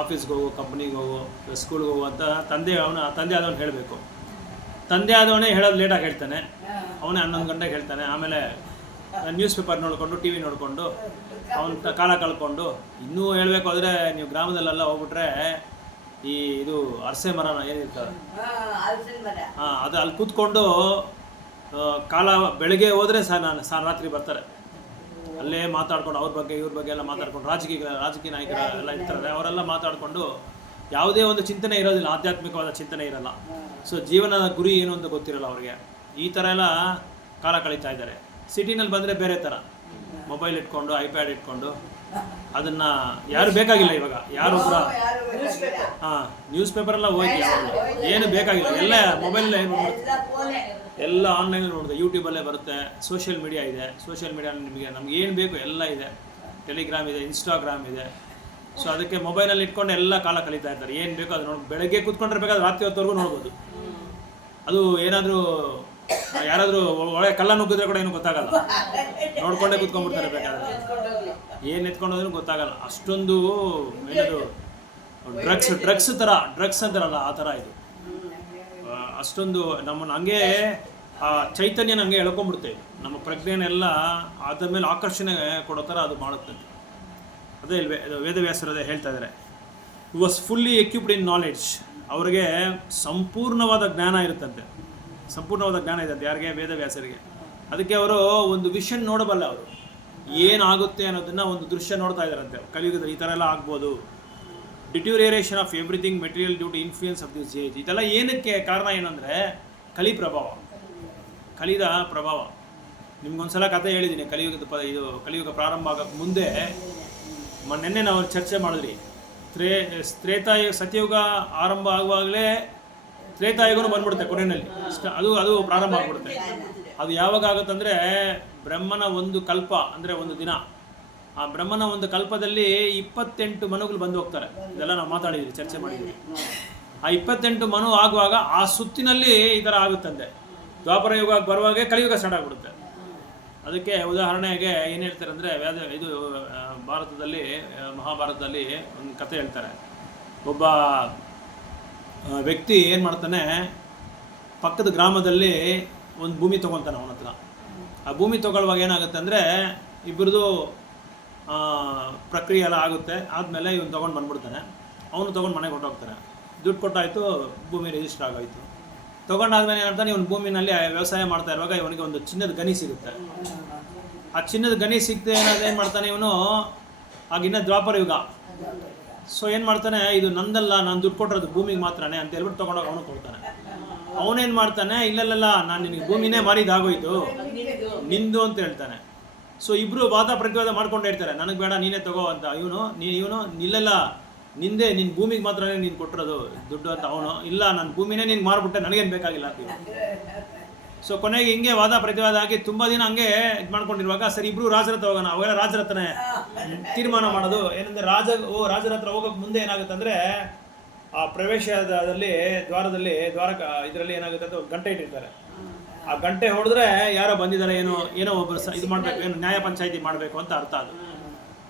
ಆಫೀಸ್ಗೆ ಹೋಗು, ಕಂಪ್ನಿಗೆ ಹೋಗು, ಸ್ಕೂಲ್ಗೆ ಹೋಗು ಅಂತ ತಂದೆ ಆದವನು ಹೇಳಬೇಕು. ತಂದೆ ಆದವನೇ ಹೇಳೋದು ಲೇಟಾಗಿ ಹೇಳ್ತಾನೆ, ಅವನೇ 11 ಗಂಟೆಗೆ ಹೇಳ್ತಾನೆ. ಆಮೇಲೆ ನ್ಯೂಸ್ ಪೇಪರ್ ನೋಡಿಕೊಂಡು, ಟಿ ವಿ ನೋಡಿಕೊಂಡು ಅವನ ಕಾಲ ಕಳ್ಕೊಂಡು, ಇನ್ನೂ ಹೇಳಬೇಕು ಅಂದರೆ ನೀವು ಗ್ರಾಮದಲ್ಲೆಲ್ಲ ಹೋಗ್ಬಿಟ್ರೆ ಇದು ಅರಸೆ ಮರನ ಏನಿರ್ತದೆ, ಅದು ಅಲ್ಲಿ ಕೂತ್ಕೊಂಡು ಕಾಲ ಬೆಳಗ್ಗೆ ಹೋದರೆ ರಾತ್ರಿ ಬರ್ತಾರೆ, ಅಲ್ಲೇ ಮಾತಾಡ್ಕೊಂಡು ಅವ್ರ ಬಗ್ಗೆ ಇವ್ರ ಬಗ್ಗೆ ಎಲ್ಲ ಮಾತಾಡ್ಕೊಂಡು, ರಾಜಕೀಯ ನಾಯಕರು ಎಲ್ಲ ಇರ್ತಾರೆ, ಅವರೆಲ್ಲ ಮಾತಾಡಿಕೊಂಡು ಯಾವುದೇ ಒಂದು ಚಿಂತನೆ ಇರೋದಿಲ್ಲ, ಆಧ್ಯಾತ್ಮಿಕವಾದ ಚಿಂತನೆ ಇರಲ್ಲ. ಸೊ ಜೀವನದ ಗುರಿ ಏನು ಅಂತ ಗೊತ್ತಿರಲ್ಲ ಅವ್ರಿಗೆ. ಈ ಥರ ಎಲ್ಲ ಕಾಲ ಕಳೀತಾ ಇದ್ದಾರೆ. ಸಿಟಿನಲ್ಲಿ ಬಂದರೆ ಬೇರೆ ಥರ, ಮೊಬೈಲ್ ಇಟ್ಕೊಂಡು, ಐಪ್ಯಾಡ್ ಇಟ್ಕೊಂಡು, ಅದನ್ನು ಯಾರು ಬೇಕಾಗಿಲ್ಲ ಇವಾಗ. ಯಾರೊಬ್ಬರ ನ್ಯೂಸ್ ಪೇಪರೆಲ್ಲ ಹೋಯ್ತು, ಏನು ಬೇಕಾಗಿಲ್ಲ, ಎಲ್ಲ ಮೊಬೈಲಲ್ಲೇ ಎಲ್ಲ ಆನ್ಲೈನಲ್ಲಿ ನೋಡಿದೆ, ಯೂಟ್ಯೂಬಲ್ಲೇ ಬರುತ್ತೆ, ಸೋಷಿಯಲ್ ಮೀಡಿಯಾ ಇದೆ. ಸೋಷಿಯಲ್ ಮೀಡಿಯಾ ನಮ್ಗೆ ಏನು ಬೇಕು ಎಲ್ಲ ಇದೆ, ಟೆಲಿಗ್ರಾಮ್ ಇದೆ, ಇನ್ಸ್ಟಾಗ್ರಾಮ್ ಇದೆ. ಸೊ ಅದಕ್ಕೆ ಮೊಬೈಲಲ್ಲಿ ಇಟ್ಕೊಂಡು ಎಲ್ಲ ಕಾಲ ಕಳೀತಾ ಇರ್ತಾರೆ. ಏನು ಬೇಕೋ ಅದು ನೋಡಿ, ಬೆಳಗ್ಗೆ ಕೂತ್ಕೊಂಡ್ರೆ ಬೇಕಾದ್ರೆ ರಾತ್ರಿ ಹೊತ್ತವರೆಗೂ ನೋಡ್ಬೋದು. ಅದು ಏನಾದರೂ ಯಾರಾದರೂ ಒಳ್ಳೆ ಕಲ್ಲ ನುಗ್ಗಿದ್ರೆ ಕೂಡ ಏನು ಗೊತ್ತಾಗಲ್ಲ, ನೋಡ್ಕೊಂಡೇ ಕೂತ್ಕೊಂಡ್ಬಿಡ್ತಾರೆ. ಬೇಕಾದ್ರೆ ಏನು ಎತ್ಕೊಂಡೋದ್ರೂ ಗೊತ್ತಾಗಲ್ಲ. ಅಷ್ಟೊಂದು ಏನದು ಡ್ರಗ್ಸ್ ಅಂತಾರಲ್ಲ ಆ ಥರ ಇದು. ಅಷ್ಟೊಂದು ನಮ್ಮನ್ನು ಹಂಗೆ ಆ ಚೈತನ್ಯನ ಹಂಗೆ ಎಳ್ಕೊಂಡ್ಬಿಡ್ತೇವೆ, ನಮ್ಮ ಪ್ರಜ್ಞೆನೆಲ್ಲ ಅದ್ರ ಮೇಲೆ ಆಕರ್ಷಣೆ ಕೊಡೋ ಥರ ಅದು ಮಾಡುತ್ತೆ. ಅದೇ ವೇದವ್ಯಾಸರದೇ ಹೇಳ್ತಾ ಇದ್ದಾರೆ, he was fully equipped in knowledge. ಅವರಿಗೆ ಸಂಪೂರ್ಣವಾದ ಜ್ಞಾನ ಇರುತ್ತಂತೆ, ಸಂಪೂರ್ಣವಾದ ಜ್ಞಾನ ಇದೆ ಯಾರಿಗೆ? ವೇದವ್ಯಾಸರಿಗೆ. ಅದಕ್ಕೆ ಅವರು ಒಂದು ವಿಷನ್ ನೋಡಬಲ್ಲ, ಅವರು ಏನಾಗುತ್ತೆ ಅನ್ನೋದನ್ನು ಒಂದು ದೃಶ್ಯ ನೋಡ್ತಾ ಇದ್ದಾರಂತೆ. ಕಲಿಯುಗದಲ್ಲಿ ಈ ಥರ ಎಲ್ಲ ಆಗ್ಬೋದು. Deterioration of everything material due to influence of this age. ಇದೆಲ್ಲ ಏನಕ್ಕೆ ಕಾರಣ ಏನಂದರೆ ಕಲಿದ ಪ್ರಭಾವ. ನಿಮ್ಗೊಂದ್ಸಲ ಕಥೆ ಹೇಳಿದ್ದೀನಿ, ಕಲಿಯುಗ ಪ್ರಾರಂಭ ಆಗೋಕ್ಕೆ ಮುಂದೆ ನಿನ್ನೆ ನಾವು ಚರ್ಚೆ ಮಾಡಿದ್ರಿ. ತ್ರೇತಾಯುಗ, ಸತ್ಯಯುಗ ಆರಂಭ ಆಗುವಾಗಲೇ ತ್ರೇತಾಯುಗನೂ ಬಂದ್ಬಿಡುತ್ತೆ ಕೊನೆಯಲ್ಲಿ. ಅದು ಪ್ರಾರಂಭ ಆಗ್ಬಿಡುತ್ತೆ. ಅದು ಯಾವಾಗ ಆಗುತ್ತಂದರೆ ಬ್ರಹ್ಮನ ಒಂದು ಕಲ್ಪ ಅಂದರೆ ಒಂದು ದಿನ. ಆ ಬ್ರಹ್ಮನ ಒಂದು ಕಲ್ಪದಲ್ಲಿ 28 ಮನುಗಳು ಬಂದು ಹೋಗ್ತಾರೆ. ಇದೆಲ್ಲ ನಾವು ಮಾತಾಡಿದ್ವಿ, ಚರ್ಚೆ ಮಾಡಿದ್ವಿ. ಆ 28 ಮನು ಆಗುವಾಗ ಆ ಸುತ್ತಿನಲ್ಲಿ ಈ ಥರ ಆಗುತ್ತಂತೆ. ದ್ವಾಪರ ಯುಗ ಬರುವಾಗೆ ಕಲಿಯುಗ ಸ್ಟಾರ್ಟ್ ಆಗಿಬಿಡುತ್ತೆ. ಅದಕ್ಕೆ ಉದಾಹರಣೆಗೆ ಏನು ಹೇಳ್ತಾರೆ ಅಂದರೆ, ಇದು ಭಾರತದಲ್ಲಿ, ಮಹಾಭಾರತದಲ್ಲಿ ಒಂದು ಕಥೆ ಹೇಳ್ತಾರೆ. ಒಬ್ಬ ವ್ಯಕ್ತಿ ಏನು ಮಾಡ್ತಾನೆ, ಪಕ್ಕದ ಗ್ರಾಮದಲ್ಲಿ ಒಂದು ಭೂಮಿ ತೊಗೊತಾನೆ ಅವನ ಹತ್ರ. ಆ ಭೂಮಿ ತೊಗೊಳ್ಳುವಾಗ ಏನಾಗುತ್ತೆ ಅಂದರೆ, ಇಬ್ಬರದು ಪ್ರಕ್ರಿಯೆ ಎಲ್ಲ ಆಗುತ್ತೆ. ಆದಮೇಲೆ ಇವನು ತೊಗೊಂಡು ಬಂದ್ಬಿಡ್ತಾನೆ. ಅವನು ತೊಗೊಂಡು ಮನೆಗೆ ಹೊರಟೋಗ್ತಾನೆ. ದುಡ್ಡು ಕೊಟ್ಟಾಯಿತು, ಭೂಮಿ ರಿಜಿಸ್ಟರ್ ಆಗೋಯ್ತು. ತೊಗೊಂಡಾದ್ಮೇಲೆ ಏನಂತಾನೆ, ಇವನು ಭೂಮಿನಲ್ಲಿ ವ್ಯವಸಾಯ ಮಾಡ್ತಾ ಇರುವಾಗ ಇವನಿಗೆ ಒಂದು ಚಿನ್ನದ ಗಣಿ ಸಿಗುತ್ತೆ. ಆ ಚಿನ್ನದ ಗಣಿ ಸಿಗ್ತದೆ ಏನಾದ್ರು ಏನು ಮಾಡ್ತಾನೆ ಇವನು, ಆಗಿನ್ನ ದ್ವಾಪರ ಯುಗ. ಸೊ ಏನು ಮಾಡ್ತಾನೆ, ಇದು ನಂದಲ್ಲ, ನಾನು ದುಡ್ಡು ಕೊಟ್ಟಿರೋದು ಭೂಮಿಗೆ ಮಾತ್ರನೇ ಅಂತ ಹೇಳ್ಬಿಟ್ಟು ತೊಗೊಂಡೋಗಿ ಅವನು ಕೊಡ್ತಾನೆ. ಅವನೇನು ಮಾಡ್ತಾನೆ, ಇಲ್ಲಲ್ಲ ನಾನು ನಿನಗೆ ಭೂಮಿನೇ ಮಾರಿದಾಗೋಯ್ತು, ನಿಂದು ಅಂತ ಹೇಳ್ತಾನೆ. ಸೊ ಇಬ್ಬರು ವಾದ ಪ್ರತಿವಾದ ಮಾಡ್ಕೊಂಡೇ ಇರ್ತಾರೆ, ನನಗೆ ಬೇಡ ನೀನೇ ತಗೋ ಅಂತ. ಇವನು ಇಲ್ಲೆಲ್ಲ ನಿಂದೆ, ನಿನ್ನ ಭೂಮಿಗೆ ಮಾತ್ರನೇ ನೀನು ಕೊಟ್ಟಿರೋದು ದುಡ್ಡು ಅಂತ. ಅವನು ಇಲ್ಲ, ನನ್ನ ಭೂಮಿನೇ ನೀನು ಮಾರ್ಬಿಟ್ಟೆ, ನನಗೇನು ಬೇಕಾಗಿಲ್ಲ ಅಂತ. ಸೊ ಕೊನೆಗೆ ಹಿಂಗೆ ವಾದ ಪ್ರತಿವಾದ ಆಗಿ ತುಂಬ ದಿನ ಹಂಗೆ ಇದು ಮಾಡ್ಕೊಂಡಿರುವಾಗ, ಸರಿ ಇಬ್ರು ರಾಜರ ಹತ್ರ ಹೋಗೋಣ. ಅವೆಲ್ಲ ರಾಜರ ಹತ್ರನೇ ತೀರ್ಮಾನ ಮಾಡೋದು ಏನಂದ್ರೆ, ರಾಜರ ಹತ್ರ ಹೋಗೋಕೆ ಮುಂದೆ ಏನಾಗುತ್ತೆ ಅಂದರೆ, ಆ ಪ್ರವೇಶದಲ್ಲಿ ದ್ವಾರಕ ಇದರಲ್ಲಿ ಏನಾಗುತ್ತೆ ಅಂತ ಒಂದು ಗಂಟೆ ಇಟ್ಟಿರ್ತಾರೆ. ಆ ಗಂಟೆ ಹೊಡೆದ್ರೆ ಯಾರೋ ಬಂದಿದ್ದಾರೆ, ಏನೋ ಒಬ್ಬರು ಇದು ಮಾಡಬೇಕು, ಏನು ನ್ಯಾಯ ಪಂಚಾಯಿತಿ ಮಾಡಬೇಕು ಅಂತ ಅರ್ಥ. ಅದು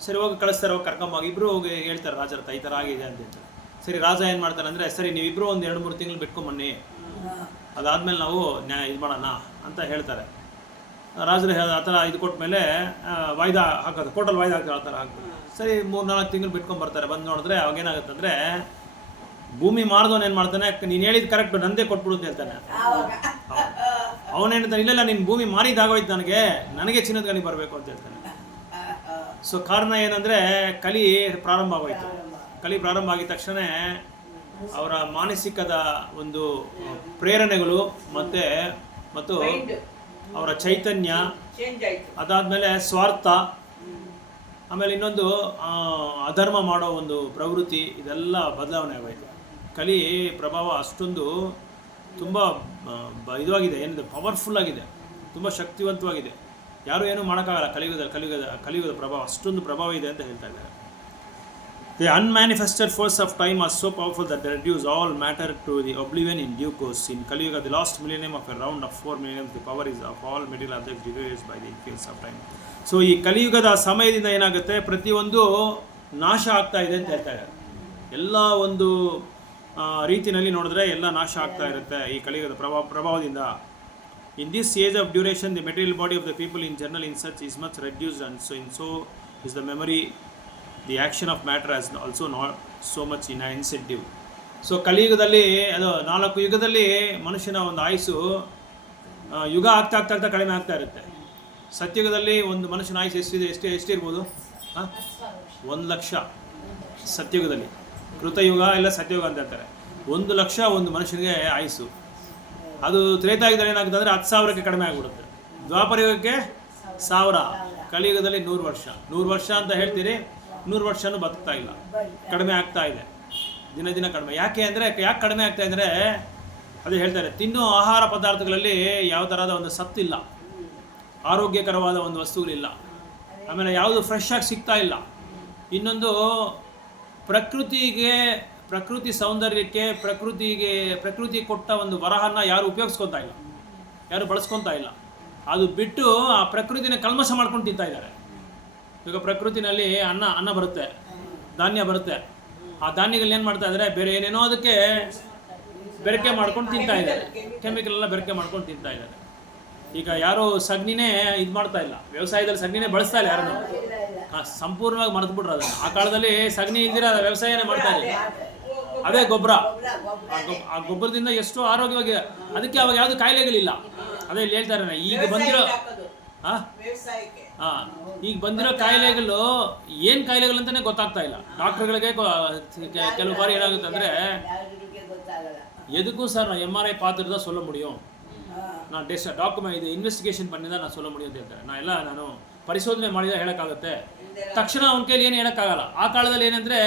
ಸರಿ ಹೋಗಿ ಕಳಿಸ್ತಾರೆ, ಹೋಗಿ ಕರ್ಕೊಂಬೋಗಿ ಇಬ್ಬರು ಹೋಗಿ ಹೇಳ್ತಾರೆ ರಾಜರ ಹತ್ರ, ಈ ಥರ ಆಗಿದೆ ಅಂತ ಹೇಳ್ತಾರೆ. ಸರಿ ರಾಜ ಏನು ಮಾಡ್ತಾನೆ ಅಂದರೆ, ಸರಿ ನೀವಿಬ್ಬರು ಒಂದು 2-3 ತಿಂಗಳು ಬಿಟ್ಕೊಂಬನ್ನಿ, ಅದಾದಮೇಲೆ ನಾವು ಇದು ಮಾಡೋಣ ಅಂತ ಹೇಳ್ತಾರೆ. ರಾಜರು ಆ ಥರ ಇದು ಕೊಟ್ಟ ಮೇಲೆ ವಾಯ್ದಾ ಹಾಕೋದು, ಕೋರ್ಟಲ್ಲಿ ವಾಯ್ದಾ ಹಾಕೋ ಆ ಥರ ಹಾಕ್ತಾರೆ. ಸರಿ 3-4 ತಿಂಗಳು ಬಿಟ್ಕೊಂಬರ್ತಾರೆ. ಬಂದು ನೋಡಿದ್ರೆ ಅವಾಗೇನಾಗುತ್ತೆ ಅಂದರೆ, ಭೂಮಿ ಮಾರ್ದವನು ಏನು ಮಾಡ್ತಾನೆ, ನೀನು ಹೇಳಿದ್ದು ಕರೆಕ್ಟ್, ನಂದೇ ಕೊಟ್ಬಿಡು ಅಂತ ಹೇಳ್ತಾನೆ. ಅವನೇಳ್ತಾನೆ, ಇಲ್ಲ ನಿನ್ನ ಭೂಮಿ ಮಾರಿದಾಗೋಯ್ತು, ನನಗೆ ಚಿನ್ನದ ಗಣಿ ಬರಬೇಕು ಅಂತ ಹೇಳ್ತಾನೆ. ಸೊ ಕಾರಣ ಏನಂದರೆ, ಕಲಿ ಪ್ರಾರಂಭ ಆಗೋಯ್ತು. ಕಲಿ ಪ್ರಾರಂಭ ಆಗಿದ ತಕ್ಷಣ ಅವರ ಮಾನಸಿಕದ ಒಂದು ಪ್ರೇರಣೆಗಳು ಮತ್ತು ಅವರ ಚೈತನ್ಯ, ಅದಾದಮೇಲೆ ಸ್ವಾರ್ಥ, ಆಮೇಲೆ ಇನ್ನೊಂದು ಅಧರ್ಮ ಮಾಡೋ ಒಂದು ಪ್ರವೃತ್ತಿ, ಇದೆಲ್ಲ ಬದಲಾವಣೆ ಆಗೋಯ್ತು. ಕಲಿ ಪ್ರಭಾವ ಅಷ್ಟೊಂದು ತುಂಬ ಇದಾಗಿದೆ, ಏನಿದೆ ಪವರ್ಫುಲ್ ಆಗಿದೆ, ತುಂಬ ಶಕ್ತಿವಂತವಾಗಿದೆ. ಯಾರು ಏನೂ ಮಾಡೋಕ್ಕಾಗಲ್ಲ. ಕಲಿಯುಗದ ಪ್ರಭಾವ ಅಷ್ಟೊಂದು ಪ್ರಭಾವ ಇದೆ ಅಂತ ಹೇಳ್ತಾ ಇದ್ದಾರೆ. The unmanifested force of time are so powerful that they reduce all matter to the oblivion in due course. In Kali Yuga, the last millennium of a round of 4 millenniums, the power is of all material objects deteriorates by the influence of time. So ಈ ಕಲಿಯುಗದ ಸಮಯದಿಂದ ಏನಾಗುತ್ತೆ, ಪ್ರತಿಯೊಂದು ನಾಶ ಆಗ್ತಾ ಇದೆ ಅಂತ ಹೇಳ್ತಾ ಇದ್ದಾರೆ. ಎಲ್ಲ ಒಂದು ರೀತಿಯಲ್ಲಿ ನೋಡಿದ್ರೆ ಎಲ್ಲ ನಾಶ ಆಗ್ತಾ ಇರುತ್ತೆ ಈ ಕಲಿಯುಗದ ಪ್ರಭಾವದಿಂದ. In this age of duration, the material body of the people in general in such is much reduced, and so is the memory. The action of matter has also not so much in an incentive. So ಕಲಿಯುಗದಲ್ಲಿ ಅದು 4 ಯುಗದಲ್ಲಿ ಮನುಷ್ಯನ ಒಂದು ಆಯುಸ್ಸು ಯುಗ ಆಗ್ತಾ ಕಡಿಮೆ ಆಗ್ತಾ ಇರುತ್ತೆ. ಸತ್ಯುಗದಲ್ಲಿ ಒಂದು ಮನುಷ್ಯನ ಆಯುಸ್ಸು ಎಷ್ಟಿರ್ಬೋದು? 1,00,000 ಸತ್ಯುಗದಲ್ಲಿ. ಕೃತಯುಗ ಇಲ್ಲ ಸತ್ಯಯುಗ ಅಂತ ಹೇಳ್ತಾರೆ. 1,00,000 ಒಂದು ಮನುಷ್ಯನಿಗೆ ಆಯುಸ್ಸು. ಅದು ತ್ರೇತಾಯುಗದಲ್ಲಿ ಏನಾಗುತ್ತೆ ಅಂದರೆ 10,000ಕ್ಕೆ ಕಡಿಮೆ ಆಗಿಬಿಡುತ್ತೆ. ದ್ವಾಪರಯುಗಕ್ಕೆ 1000, ಕಲಿಯುಗದಲ್ಲಿ 100 ವರ್ಷ. 100 ವರ್ಷ ಅಂತ ಹೇಳ್ತೀರಿ, 100 ವರ್ಷನೂ ಬದುಕ್ತಾ ಇಲ್ಲ, ಕಡಿಮೆ ಆಗ್ತಾ ಇದೆ, ದಿನ ಕಡಿಮೆ. ಯಾಕೆ ಕಡಿಮೆ ಆಗ್ತಾ ಇದ್ದರೆ, ಅದೇ ಹೇಳ್ತಾರೆ, ತಿನ್ನೋ ಆಹಾರ ಪದಾರ್ಥಗಳಲ್ಲಿ ಯಾವ ಥರದ ಒಂದು ಸತ್ತಿಲ್ಲ, ಆರೋಗ್ಯಕರವಾದ ಒಂದು ವಸ್ತುಗಳಿಲ್ಲ, ಆಮೇಲೆ ಯಾವುದು ಫ್ರೆಶ್ ಆಗಿ ಸಿಗ್ತಾ ಇಲ್ಲ. ಇನ್ನೊಂದು ಪ್ರಕೃತಿ ಸೌಂದರ್ಯಕ್ಕೆ, ಪ್ರಕೃತಿ ಕೊಟ್ಟ ಒಂದು ವರಹನ್ನು ಯಾರು ಉಪಯೋಗಿಸ್ಕೊತಾ ಇಲ್ಲ, ಯಾರು ಬಳಸ್ಕೊತಾ ಇಲ್ಲ. ಅದು ಬಿಟ್ಟು ಆ ಪ್ರಕೃತಿನ ಕಲ್ಮಶ ಮಾಡ್ಕೊಂಡು ತಿಂತಾ ಇದ್ದಾರೆ. ಈಗ ಪ್ರಕೃತಿನಲ್ಲಿ ಅನ್ನ ಬರುತ್ತೆ, ಧಾನ್ಯ ಬರುತ್ತೆ. ಆ ಧಾನ್ಯಗಳನ್ನ ಏನು ಮಾಡ್ತಾ ಇದ್ದಾರೆ, ಬೇರೆ ಏನೇನೋ ಅದಕ್ಕೆ ಬೆರಕೆ ಮಾಡ್ಕೊಂಡು ತಿಂತಾ ಇದ್ದಾರೆ, ಕೆಮಿಕಲ್ ಎಲ್ಲ ಬೆರಕೆ ಮಾಡ್ಕೊಂಡು ತಿಂತಾ ಇದ್ದಾರೆ. ಈಗ ಯಾರು ಸಗಣಿನೇ ಇದು ಮಾಡ್ತಾ ಇಲ್ಲ, ವ್ಯವಸಾಯದಲ್ಲಿ ಸಗಣಿನೇ ಬಳಸ್ತಾ ಇಲ್ಲ ಯಾರನ್ನು, ಸಂಪೂರ್ಣವಾಗಿ ಮರೆತುಬಿಟ್ರು ಅದನ್ನು. ಆ ಕಾಲದಲ್ಲಿ ಸಗಣಿ ಇಲ್ದಿರ ವ್ಯವಸಾಯನೇ ಮಾಡ್ತಾ ಇಲ್ಲ, ಅದೇ ಗೊಬ್ಬರ. ಆ ಗೊಬ್ಬರದಿಂದ ಎಷ್ಟೋ ಆರೋಗ್ಯವಾಗಿದೆ, ಅದಕ್ಕೆ ಅವಾಗ ಯಾವುದು ಕಾಯಿಲೆಗಳಿಲ್ಲ. ಅದೇ ಇಲ್ಲಿ ಹೇಳ್ತಾರೆ, ಈಗ ಬಂದಿರೋ ಕಾಯಿಲೆಗಳು ಏನು ಕಾಯಿಲೆಗಳು ಅಂತಲೇ ಗೊತ್ತಾಗ್ತಾ ಇಲ್ಲ ಡಾಕ್ಟರ್ಗಳಿಗೆ. ಕೆಲವು ಬಾರಿ ಏನಾಗುತ್ತೆ ಅಂದರೆ, ಎದಕ್ಕೂ ಸರ್ நான் MRI பார்த்துட்டு தான் சொல்ல முடியும், நான் ಡಾಕ್ಯುಮೆಂಟ್ ಇದು ಇನ್ವೆಸ್ಟಿಗೇಷನ್ பண்ணிದ ನಾನು சொல்ல முடியும் ಅಂತ ಹೇಳ್ತಾರೆ. ನಾನು ಪರಿಶೋಧನೆ ಮಾಡಿದ ಹೇಳೋಕ್ಕಾಗುತ್ತೆ, ತಕ್ಷಣ ಅವನ ಕೈಲಿ ಏನು ಹೇಳೋಕ್ಕಾಗಲ್ಲ. ಆ ಕಾಲದಲ್ಲಿ ಏನಂದರೆ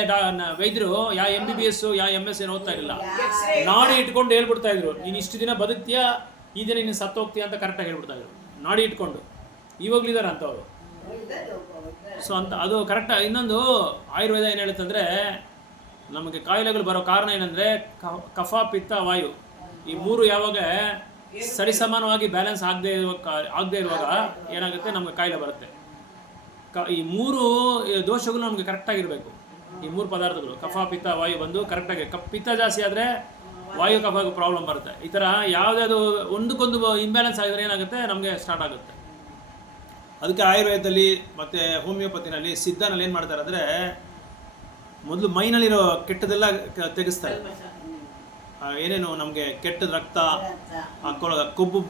ವೈದ್ಯರು ಯಾವ MBBS ಯಾವ MS ಏನು ಓದ್ತಾ ಇರಲಿಲ್ಲ, ನಾಡಿ ಇಟ್ಕೊಂಡು ಹೇಳ್ಬಿಡ್ತಾ ಇದ್ರು, ನೀನು ಇಷ್ಟು ದಿನ ಬದುಕ್ತೀಯಾ, ಈ ದಿನ ನೀನು ಸತ್ತೋಗ್ತೀಯ ಅಂತ ಕರೆಕ್ಟಾಗಿ ಹೇಳ್ಬಿಡ್ತಾ ಇದ್ರು, ನಾಡಿ ಇಟ್ಕೊಂಡು. ಇವಾಗಲಿದ್ದಾರೆ ಅಂಥವ್ರು. ಸೊ ಅದು ಕರೆಕ್ಟಾಗಿ. ಇನ್ನೊಂದು ಆಯುರ್ವೇದ ಏನು ಹೇಳುತ್ತಂದರೆ, ನಮಗೆ ಕಾಯಿಲೆಗಳು ಬರೋ ಕಾರಣ ಏನಂದರೆ ಕಫ, ಪಿತ್ತ, ವಾಯು, ಈ 3 ಯಾವಾಗ ಸರಿಸಮಾನವಾಗಿ ಬ್ಯಾಲೆನ್ಸ್ ಆಗದೆ ಇರುವಾಗ ಏನಾಗುತ್ತೆ, ನಮಗೆ ಕಾಯಿಲೆ ಬರುತ್ತೆ. ಈ 3 ದೋಷಗಳು ನಮಗೆ ಕರೆಕ್ಟಾಗಿರಬೇಕು. ಈ 3 ಪದಾರ್ಥಗಳು ಕಫ, ಪಿತ್ತ, ವಾಯು ಬಂದು ಕರೆಕ್ಟಾಗಿ, ಪಿತ್ತ ಜಾಸ್ತಿ ಆದರೆ ವಾಯು ಕಫ ಪ್ರಾಬ್ಲಮ್ ಬರುತ್ತೆ. ಈ ಥರ ಯಾವುದಾದ್ರು ಒಂದಕ್ಕೊಂದು ಇಂಬ್ಯಾಲೆನ್ಸ್ ಆಗಿದ್ರೆ ಏನಾಗುತ್ತೆ, ನಮಗೆ ಸ್ಟಾರ್ಟ್ ಆಗುತ್ತೆ. ಅದಕ್ಕೆ ಆಯುರ್ವೇದದಲ್ಲಿ ಮತ್ತು ಹೋಮಿಯೋಪತಿನಲ್ಲಿ, ಸಿದ್ಧನಲ್ಲಿ ಏನು ಮಾಡ್ತಾರೆ ಅಂದರೆ, ಮೊದಲು ಮೈನಲ್ಲಿರೋ ಕೆಟ್ಟದೆಲ್ಲ ತೆಗೆಸ್ತಾರೆ. ಏನೇನು ನಮಗೆ ಕೆಟ್ಟದ ರಕ್ತ,